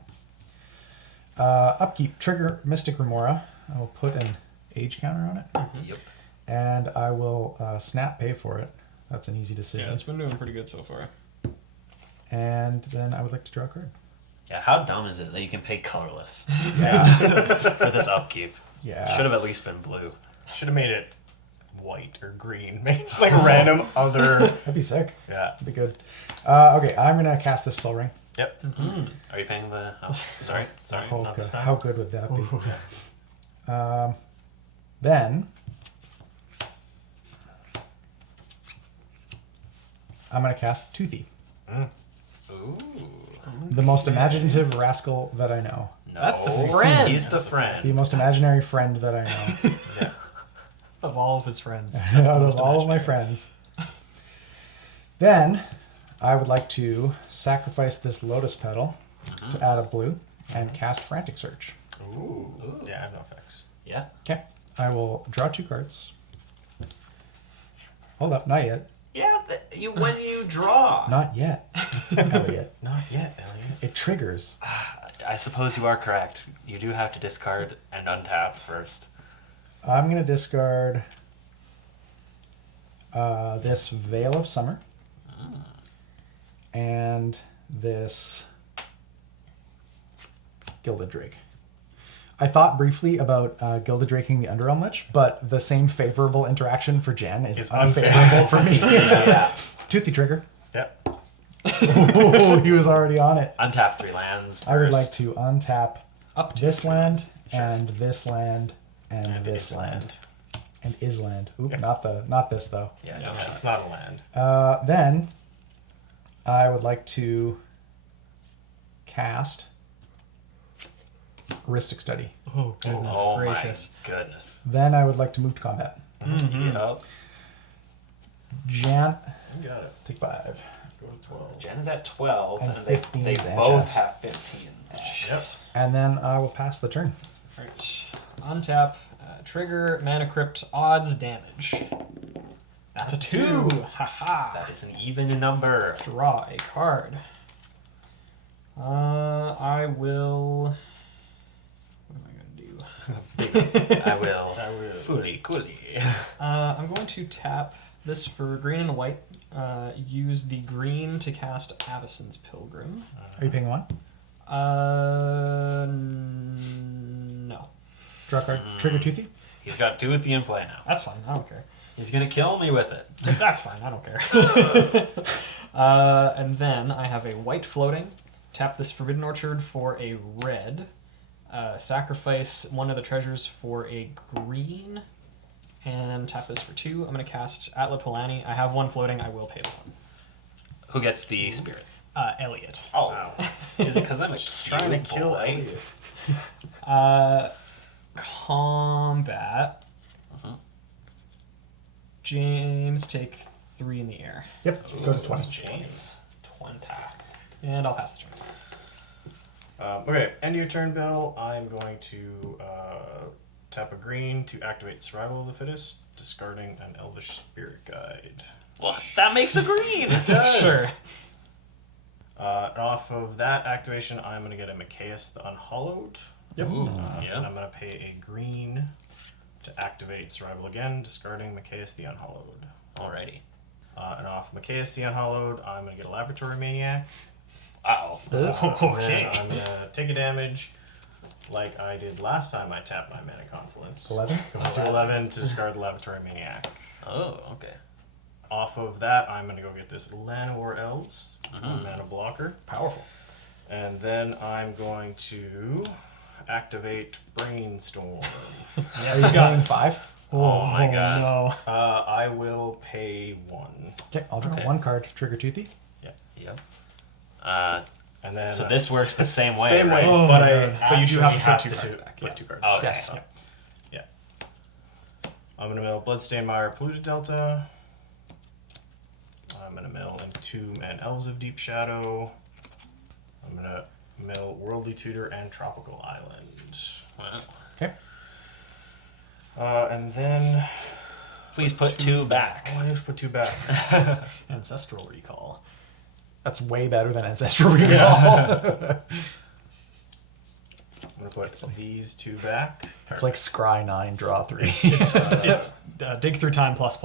Upkeep, trigger Mystic Remora. I will put an age counter on it, Yep. and I will snap pay for it. That's an easy decision. Yeah, it's been doing pretty good so far. And then I would like to draw a card. Yeah, how dumb is it that you can pay colorless Yeah. for this upkeep? Yeah. Should have at least been blue. Should have made it white or green. Make it just like a random other. That'd be sick. Yeah. That'd be good. Okay, I'm going to cast this Soul Ring. Yep. Are you paying the... Oh, sorry. Sorry. Oh, not this good. time. How good would that be? Then I'm going to cast Toothy, Ooh. the most imaginative rascal that I know. No. That's the friend. He's the friend. The most imaginary friend that I know. Yeah. Of all of his friends. Out of all of my friends. Then I would like to sacrifice this Lotus Petal to add a blue and cast Frantic Search. Ooh. Yeah, I have no effects. Yeah. Okay. I will draw 2 cards. Hold up, not yet. Yeah, when you draw. Not yet. Elliot. Not yet, Elliot. It triggers. I suppose you are correct. You do have to discard and untap first. I'm going to discard this Veil of Summer and this Gilded Drake. I thought briefly about Gilded Draking the Underrealm Lich, but the same favorable interaction for Jen is It's unfavorable for me. Yeah. Toothy trigger. Yep. Oh, he was already on it. Untap 3 lands first. I would like to untap Up to this land and this land and this Island. land and Island. Oop, not this though. Yeah, Yeah, no, yeah. it's not a land. Then I would like to cast Ristic Study. Oh, goodness Oh gracious. my goodness. Then I would like to move to combat. Yep. Jan, You got it. take 5. Go to 12. Jen is at 12, And and, they 15 they Zancha. both have 15. Yep. And then I will pass the turn. Alright. Untap, trigger, mana crypt, odds, damage. That's a 2. Haha. That is an even number. Draw a card. I will. What am I gonna do? I will. Fully, coolly. I'm going to tap this for green and white. Use the green to cast Avacyn's Pilgrim. Are you paying 1? No. Draw a card. Trigger Toothy. He's got Toothy in play now. That's fine. I don't care. He's gonna kill me with it. That's fine. I don't care. And then I have a white floating. Tap this Forbidden Orchard for a red. Sacrifice one of the treasures for a green. And tap this for 2. I'm going to cast Atla Palani. I have 1 floating. I will pay the 1. Who gets the spirit? Elliot. Oh. Is it because I'm Trying to kill Elliot. Combat. James, take 3 in the air. Yep. Go to 20. James. 20. And I'll pass the turn. Okay, end of your turn, Bill. I'm going to tap a green to activate Survival of the Fittest, discarding an Elvish Spirit Guide. Well, that makes a green. Sure. And off of that activation, I'm going to get a Macias the Unhallowed. Yep. Yeah. And I'm going to pay a green to activate Survival again, discarding Macias the Unhallowed. Alrighty. And off Macias the Unhallowed, I'm going to get a Laboratory Maniac. Uh-oh. Okay. I'm going to take a damage like I did last time I tapped my Mana Confluence. 11. Go to 11 to discard the Laboratory Maniac. Oh, okay. Off of that, I'm going to go get this Llanowar Elves, mana blocker. Powerful. And then I'm going to activate Brainstorm. Are you going 5? Oh my god. No. I will pay 1. Okay, I'll draw Okay. 1 card. Trigger Toothy. Yep. And then So this works the same way, same right? way, Oh but my I God. But you do actually have to put 2 cards to back, put yeah. 2 cards. Okay. back. Yes. Yeah. I'm gonna mill Bloodstained Mire, Polluted Delta. I'm gonna mill Entomb and Elves of Deep Shadow. I'm gonna mill Worldly Tutor and Tropical Island. Well, Okay. And then Please put 2 back. Oh, I have to put 2 back. Ancestral recall. That's way better than Ancestral Recall. I'm gonna put these 2 back. It's like Scry 9, draw 3. It's dig through time plus.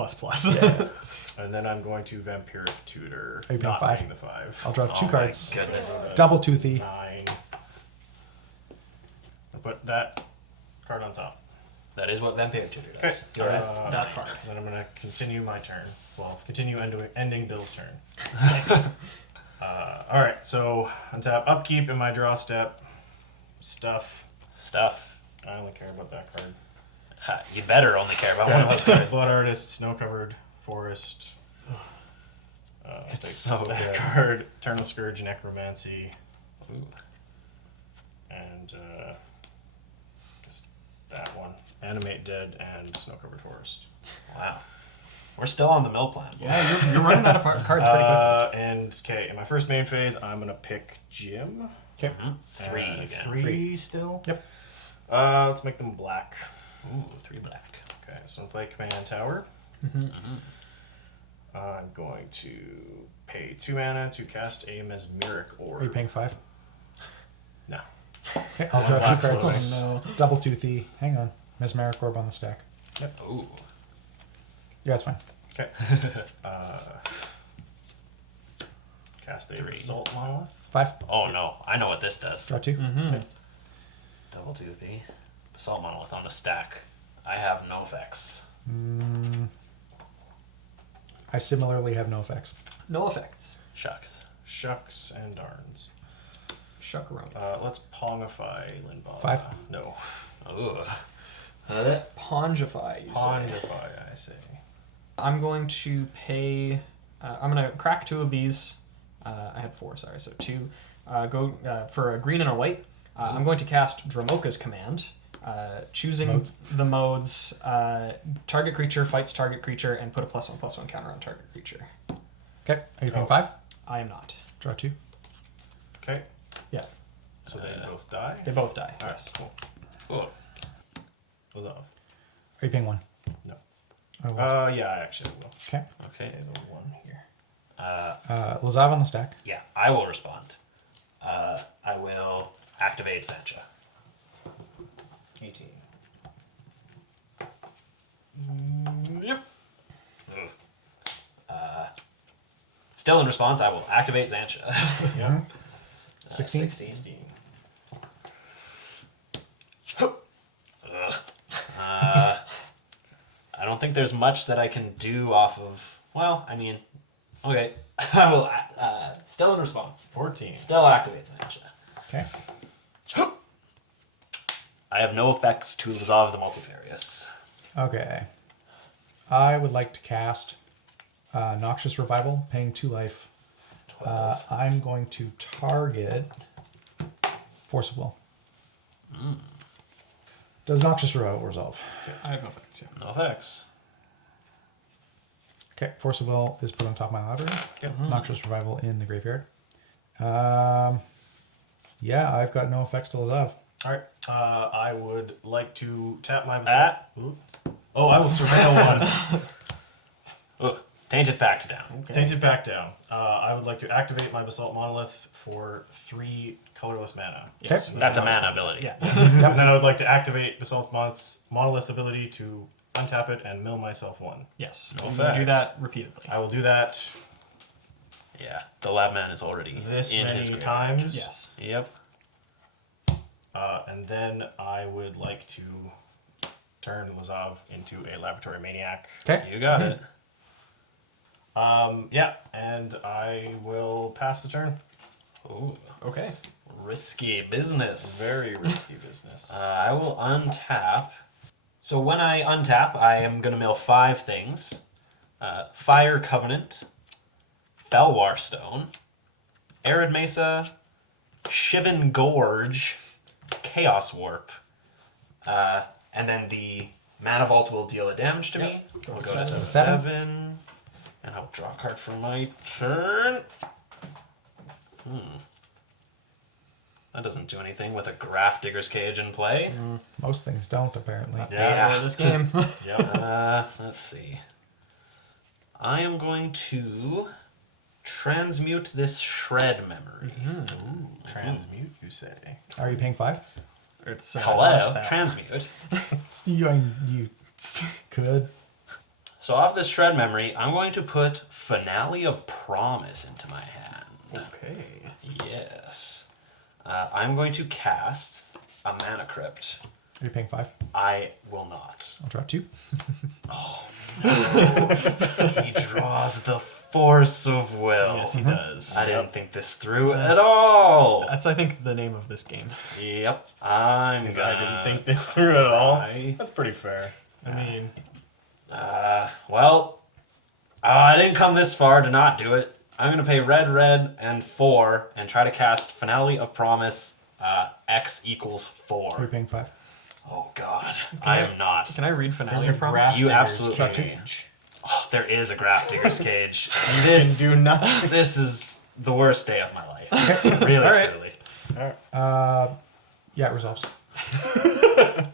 And then I'm going to Vampiric Tutor. Are you paying Not 5? paying the 5. I'll draw 2 Oh cards. my goodness. Double Toothy. 9. I'll put that card on top. That is what Vampire Tutor Okay. does. Yours, that card. Then I'm gonna continue my turn. Well, continue ending Bill's turn. Thanks. All right. So untap, upkeep in my draw step. Stuff. I only care about that card. Ha, you better only care about one of those cards. Blood Artist, Snow Covered Forest. It's so that good. card. Eternal Scourge, Necromancy, Ooh. and just that one. Animate Dead and Snow Covered Forest. Wow. We're still on the mill plan. Yeah, you're running out of cards pretty quickly. And okay, in my first main phase, I'm gonna pick Jim. Okay. 3 again. 3 still. Yep. Let's make them black. Ooh, 3 black. Okay, so I'm gonna play Command Tower. I'm going to pay 2 mana to cast a Mesmeric Orb. Are you paying 5? No. Okay, I'll draw 2 black cards. floating. No. Double Toothy. Hang on. Mesmeric Orb on the stack. Ooh. Yeah, that's fine. Okay. Cast a Assault Monolith. 5. Oh no, I know what this does. Draw 2. Double Toothy. Basalt Monolith on the stack. I have no effects. I similarly have no effects. No effects. Shucks. Shucks and Darns. Shuckaroni. Let's Pongify Linbala. 5. No. Ooh. Pongify, you say. Pongify, I say. I'm going to pay... I'm going to crack 2 of these. I had 4, sorry, so 2. Go for a green and a white. I'm going to cast Dramoka's Command. Choosing Modes. the modes, target creature fights target creature, and put a +1/+1 counter on target creature. Okay. Are you paying Oh. 5? I am not. Draw 2. Okay. Yeah, So they both die. they both die. All right, Yes. cool. Ooh. Goes off. Are you paying 1? No. Oh, well. Yeah, I actually will. Okay. Okay. I have a 1 here. Lazav on the stack. Yeah, I will respond. I will activate Sancha. 18. Yep. Still in response, I will activate Sancha. Yep. 16? 16. I don't think there's much that I can do off of. Well, I mean, okay. I will. Still in response. 14. Still activate Sancha. Okay. I have no effects to resolve the multifarious. Okay. I would like to cast Noxious Revival, paying 2 life. I'm going to target Force of Will. Does Noxious Revival resolve? I have no effects, yeah. No effects. Okay, Force of Will is put on top of my library. Noxious Revival in the graveyard. Yeah, I've got no effects to Lazav. All right. I would like to tap my... Ah. Ooh. Oh, I will surveil 1. Ooh, tainted pact down. Tainted back down. I would like to activate my Basalt Monolith for 3 colorless mana. Yes. And That's a then mana ability. Yeah. And then I would like to activate Basalt Monolith's ability to untap it and mill myself 1. Yes. No You effects. do that repeatedly. I will do that Yeah, the lab man is already this in many his graveyard. times. Yes. Yep. And then I would like to turn Lazav into a Laboratory Maniac. Okay. You got it. Yeah, and I will pass the turn. Ooh, Okay. risky business. Very risky business. I will untap. So when I untap, I am going to mill 5 things. Fire Covenant, Felwar Stone, Arid Mesa, Shivan Gorge, Chaos Warp, and then the Mana Vault will deal a damage to me. We'll go to 7, and I'll draw a card for my turn. That doesn't do anything with a Grafdigger's Cage in play. Most things don't, apparently. Yeah. This game. Yep. Let's see. I am going to transmute this shred memory. Transmute, you say? Are you paying 5? It's Hello, it's a spell. transmute. You could. So off this shred memory, I'm going to put Finale of Promise into my hand. Okay. Yes. I'm going to cast a Mana Crypt. Are you paying 5? I will not. I'll draw 2. He draws the Force of Will. Yes, he does. I didn't think this through at all. That's, I think, the name of this game. Yep. I didn't think this through at all. try. That's pretty fair. I mean, Well, I didn't come this far to not do it. I'm going to pay red, and 4 and try to cast Finale of Promise X equals Are you 4. paying 5? Oh, God. I am not. Can I read Finale there's a of Promise? You Grafdigger's absolutely Cage. Oh, there is a Grafdigger's Cage. Can This, do nothing. this is the worst day of my life. Really, right. truly. Yeah, it resolves.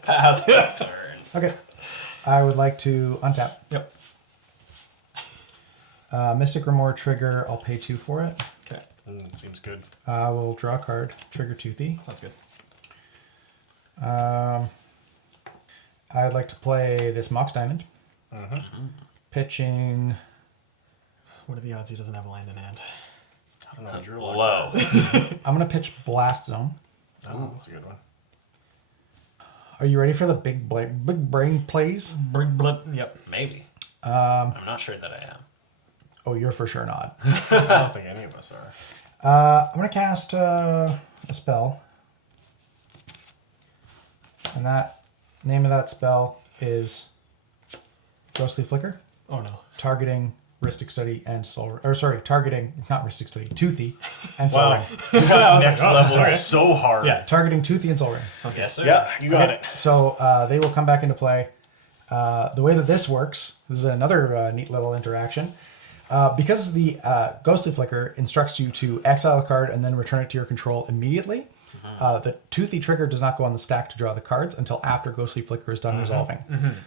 Pass the turn. Okay. I would like to untap. Yep. Mystic Remore trigger, I'll pay 2 for it. Okay. Seems good. I will draw a card, trigger Toothy. Sounds good. I'd like to play this Mox Diamond. Pitching. What are the odds he doesn't have a land in hand? I don't know. I drew a lot. Low. I'm going to pitch Blast Zone. Oh, that's a good one. Are you ready for the big brain plays? Yep. Maybe. I'm not sure that I am. Oh, you're for sure not. I don't think any of us are. I'm going to cast a spell. And that name of that spell is Ghostly Flicker, Oh no. targeting Rhystic Study and Soul. Or sorry, targeting, not Rhystic Study, Toothy and Soul Wow. Ring. You got next like, oh, level okay. so hard. Yeah. Targeting Toothy and Soul Ring. Yes, sir. Yeah, you got it. So they will come back into play. The way that this works, this is another neat little interaction. Because the Ghostly Flicker instructs you to exile a card and then return it to your control immediately, the Toothy trigger does not go on the stack to draw the cards until after Ghostly Flicker is done resolving.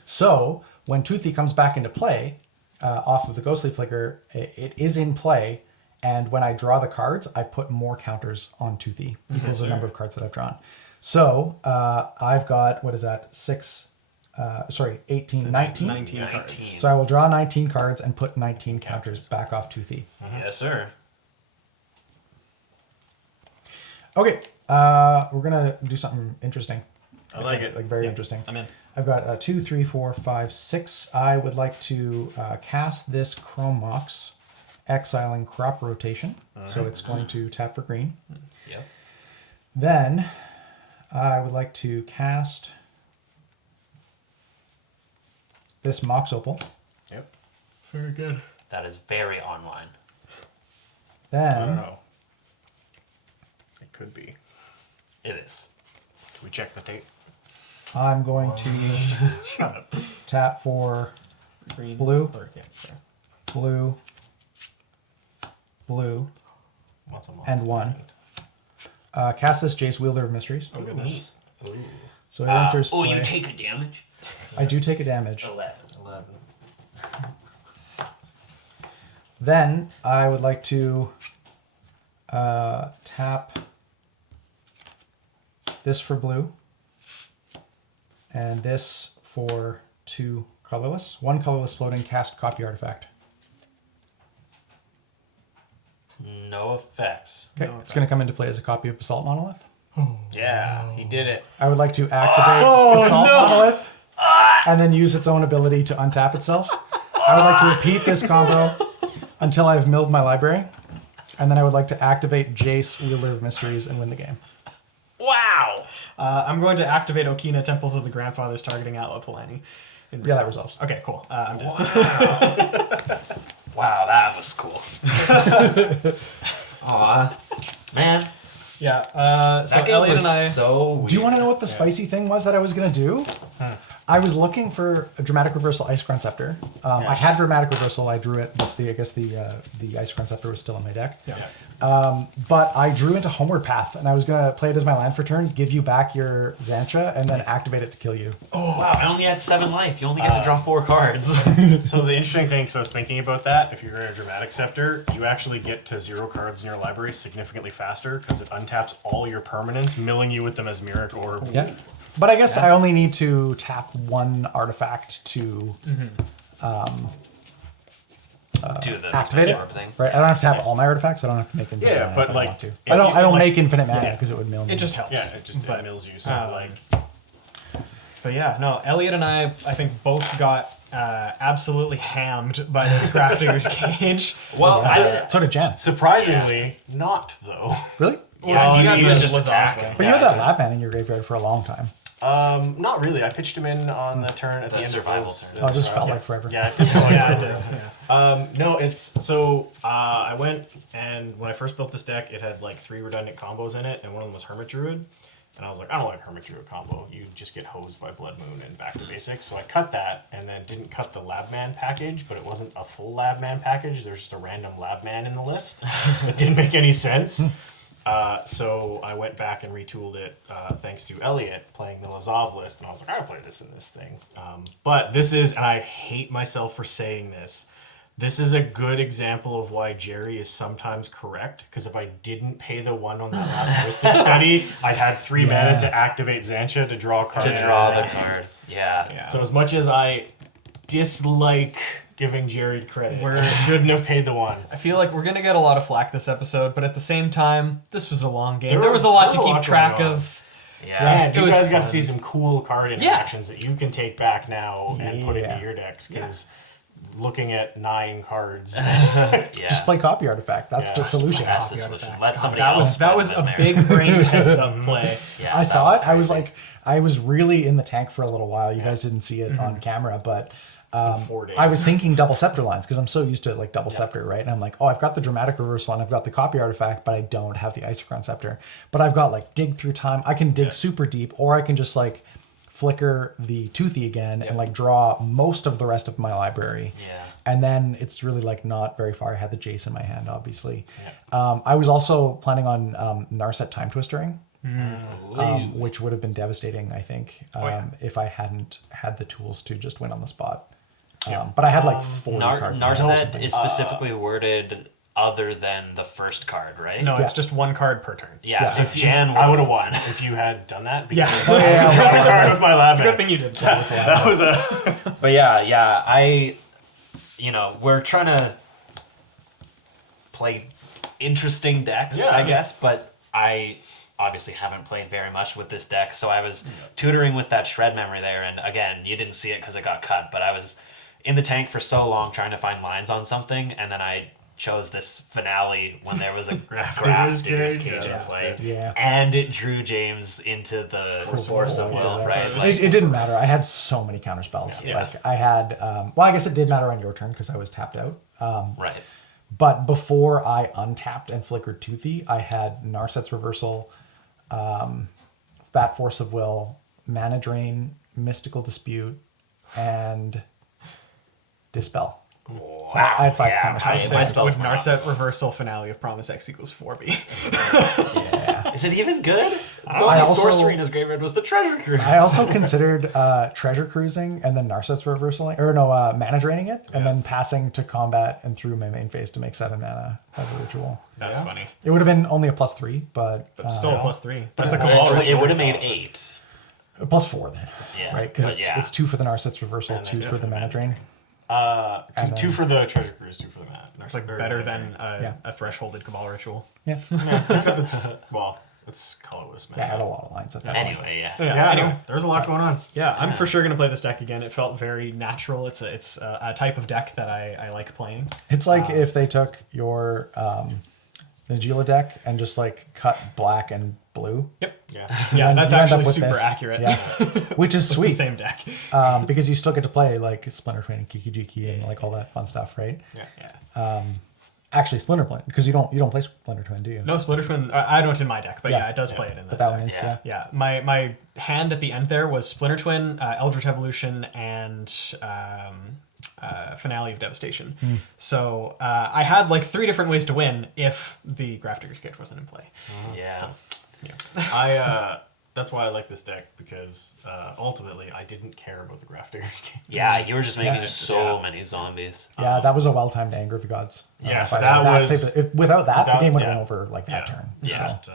So when Toothy comes back into play off of the Ghostly Flicker, it is in play, and when I draw the cards, I put more counters on Toothy because of the number of cards that I've drawn. So I've got, what is that, 18, 19? 19 cards. So I will draw 19 cards and put 19 counters back off Toothy. Yes, sir. Okay, we're gonna do something interesting. I like it. Like very interesting. I'm in. I've got 2, 3, 4, 5, 6. I would like to cast this Chrome Mox, exiling Crop Rotation. So it's going to tap for green. Yep. Then I would like to cast this Mox Opal. Yep. Very good. That is very online. I don't Then know. It could be. It is. Can we check the tape? I'm going to tap for Green. Blue. Or, yeah, sure. blue, blue, What's a and 1. Cast this Jace, Wielder of Mysteries. Oh goodness. Ooh. So it enters Oh, play. you take a damage? I do take a damage. 11. 11. Then I would like to tap this for blue and this for 2 colorless. 1 colorless floating, cast Copy Artifact. No effects. Okay, it's going to come into play as a copy of Basalt Monolith. Yeah, he did it. I would like to activate Basalt Monolith and then use its own ability to untap itself. I would like to repeat this combo until I've milled my library. And then I would like to activate Jace, Wielder of Mysteries, and win the game. Wow! I'm going to activate Okina, Temples of the Grandfathers, targeting Atla Palani. Yeah, that resolves. Okay, cool. I'm dead. Wow, that was cool. Aw. Man. Yeah. So That game Elliot was and I. so weird. Do you want to know what the spicy thing was that I was going to do? I was looking for a Dramatic Reversal Ice Crown Scepter. I had Dramatic Reversal. I drew it, but the Ice Crown Scepter was still in my deck. Yeah. But I drew into Homeward Path, and I was going to play it as my land for turn, give you back your Zancha, and then activate it to kill you. Wow, I only had 7 life. You only get to draw 4 cards. So the interesting thing, because I was thinking about that, if you're in a Dramatic Scepter, you actually get to 0 cards in your library significantly faster because it untaps all your permanents, milling you with them as Mirac Orb. Yeah. But I guess I only need to tap 1 artifact to Do the activate it. orb thing. Right? I don't have to tap all my artifacts. I don't have to make infinite Yeah, mana but, if I like, want to. yeah, I don't. you I don't like- make infinite mana yeah. because it would mill me. It just helps. Yeah, it just But, it mills you. So like, But yeah, no, Elliot and I think both got absolutely hammed by this Grafdigger's Cage. Well, So did Jen. surprisingly, not though. Really? yeah, he he got was the just Lazav attacking. thing. But you had that lab man in your graveyard for a long time. Not really. I pitched him in on the turn at the, The end survival of his, turn. Oh, it just felt like forever. Yeah, it did feel like Yeah, I forever. did. Yeah. No, it's so I went and when I first built this deck, it had like 3 redundant combos in it, and one of them was Hermit Druid. And I was like, I don't like Hermit Druid combo. You just get hosed by Blood Moon and back to basics. So I cut that and then didn't cut the Labman package, but it wasn't a full Labman package. There's just a random Labman in the list. It didn't make any sense. So I went back and retooled it thanks to Elliot playing the Lazav list. And I was like, I'll play this in this thing. But this is, and I hate myself for saying this is a good example of why Jerry is sometimes correct. Because if I didn't pay the 1 on that last Mystic Study, I'd had 3 mana to activate Zancha to draw a card. To draw the card. Yeah. Yeah. So as much as I dislike giving Jerry credit, I shouldn't have paid the 1. I feel like we're gonna get a lot of flack this episode, but at the same time, this was a long game. There There was- was a lot there to was a keep lot track going on. of. Yeah. And it you was guys got to fun. see some cool card interactions that you can take back now and put into your decks. Because looking at 9 cards, Yeah. Just play copy artifact. That's Yeah. the solution. That's the Copy solution. artifact. Let God, somebody that else. was put a them big brain heads up play. Yeah, I that saw it. I was crazy. like, I was really in the tank for a little while. You guys didn't see it on camera, but been 4 days. I was thinking double scepter lines because I'm so used to like double scepter, right? And I'm like, oh, I've got the dramatic reversal and I've got the copy artifact, but I don't have the Isochron scepter. But I've got like dig through time. I can dig super deep, or I can just like flicker the Toothy again and like draw most of the rest of my library. Yeah. And then it's really like not very far. I had the Jace in my hand, obviously. I was also planning on Narset Time Twistering. Which would have been devastating, I think, if I hadn't had the tools to just win on the spot. But I had like 40 cards. Narset is specifically worded other than the first card, right? No, it's just 1 card per turn. Yeah, so If Jan I would have won if you had done that. Yeah. Because I would draw a card with my lab. It's a good thing you did. That was a. But yeah, we're trying to play interesting decks, Yeah. I guess, but I obviously haven't played very much with this deck, so I was tutoring with that shred memory there, and again, you didn't see it because it got cut, but I was in the tank for so long trying to find lines on something, and then I chose this finale when there was a Grafdigger's Cage in play, Yeah. and it drew James into the Force of Will, right? Like, It didn't matter. I had so many counter spells. Yeah. Like I had, well, I guess it did matter on your turn because I was tapped out. right. But before I untapped and flickered Toothy, I had Narset's Reversal, Fat Force of Will, Mana Drain, Mystical Dispute, and Dispel. So I had 5 counter I spells. My said spells with were Narset reversal finale of Promise X equals 4B. Yeah. Is it even good? I The also- sorcery in his graveyard was the treasure cruise. I also considered treasure cruising and then Narset's reversing, or no, mana draining it, and then passing to combat and through my main phase to make 7 mana as a ritual. That's funny. It would have been only a +3, but Still a +3. That's a Yeah. Cabal It ritual. would have made 8. a +4 then, Yeah, right? Because but it's 2 for the Narset's reversal, 2 for the mana drain. Two for the treasure cruise, 2 for the mat. It's like better than Yeah. a thresholded Cabal ritual. Yeah, Except it's it's colorless, man. yeah, I had a lot of lines at that point. Anyway, yeah. Yeah, Anyway. no, there's a lot going on. Yeah, I'm for sure gonna play this deck again. It felt very natural. It's a type of deck that I like playing. It's like if they took your Nagila deck and just like cut black and blue. Yep. Yeah. Yeah, And that's you end up actually with super this. accurate. Yeah, which is The sweet same deck. because you still get to play like Splinter Twin and Kiki Jiki and like all that fun stuff, right? Yeah. Yeah. Actually, Splinter Twin, because you don't play Splinter Twin, do you? No, Splitter Twin. I don't in my deck, but yeah, it does play it in this But that deck. one is, Yeah. yeah. Yeah, my hand at the end there was Splinter Twin, Eldritch Evolution, and Finale of Devastation. So I had like 3 different ways to win if the Grafdigger's Gift wasn't in play. Yeah. So, yeah. That's why I like this deck, because ultimately I didn't care about the Grafdigger's game. Yeah, you were just making Yeah. so many zombies. Yeah, that was a well-timed Anger of the Gods. Yes, If I- that was- saved it. Without that, the without- game would have yeah. been over like that turn. Yeah. So.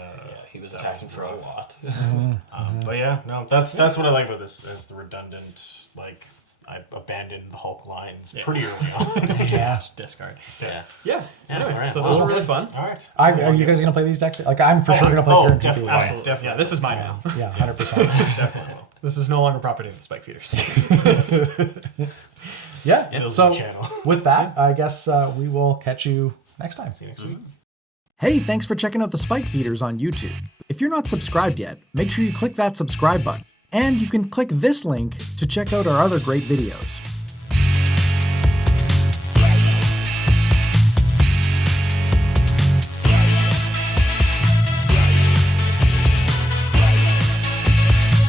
He was attacking for a lot. But yeah, no, that's what I like about this, as the redundant, like, I abandoned the Hulk lines pretty early on. Yeah. Just discard. Yeah. Yeah. Yeah, Anyway, alright. so Well, those were really fun. All right. Are you guys gonna play these decks? Like I'm for sure gonna play Pure and Toothy. definitely. Absolutely. Definitely. Yeah, this is mine now. Yeah, 100%. Definitely will. This is no longer property of the Spike Feeders. Yeah. Build So the channel. with that, I guess we will catch you next time. See you next week. Hey, thanks for checking out the Spike Feeders on YouTube. If you're not subscribed yet, make sure you click that subscribe button. And you can click this link to check out our other great videos.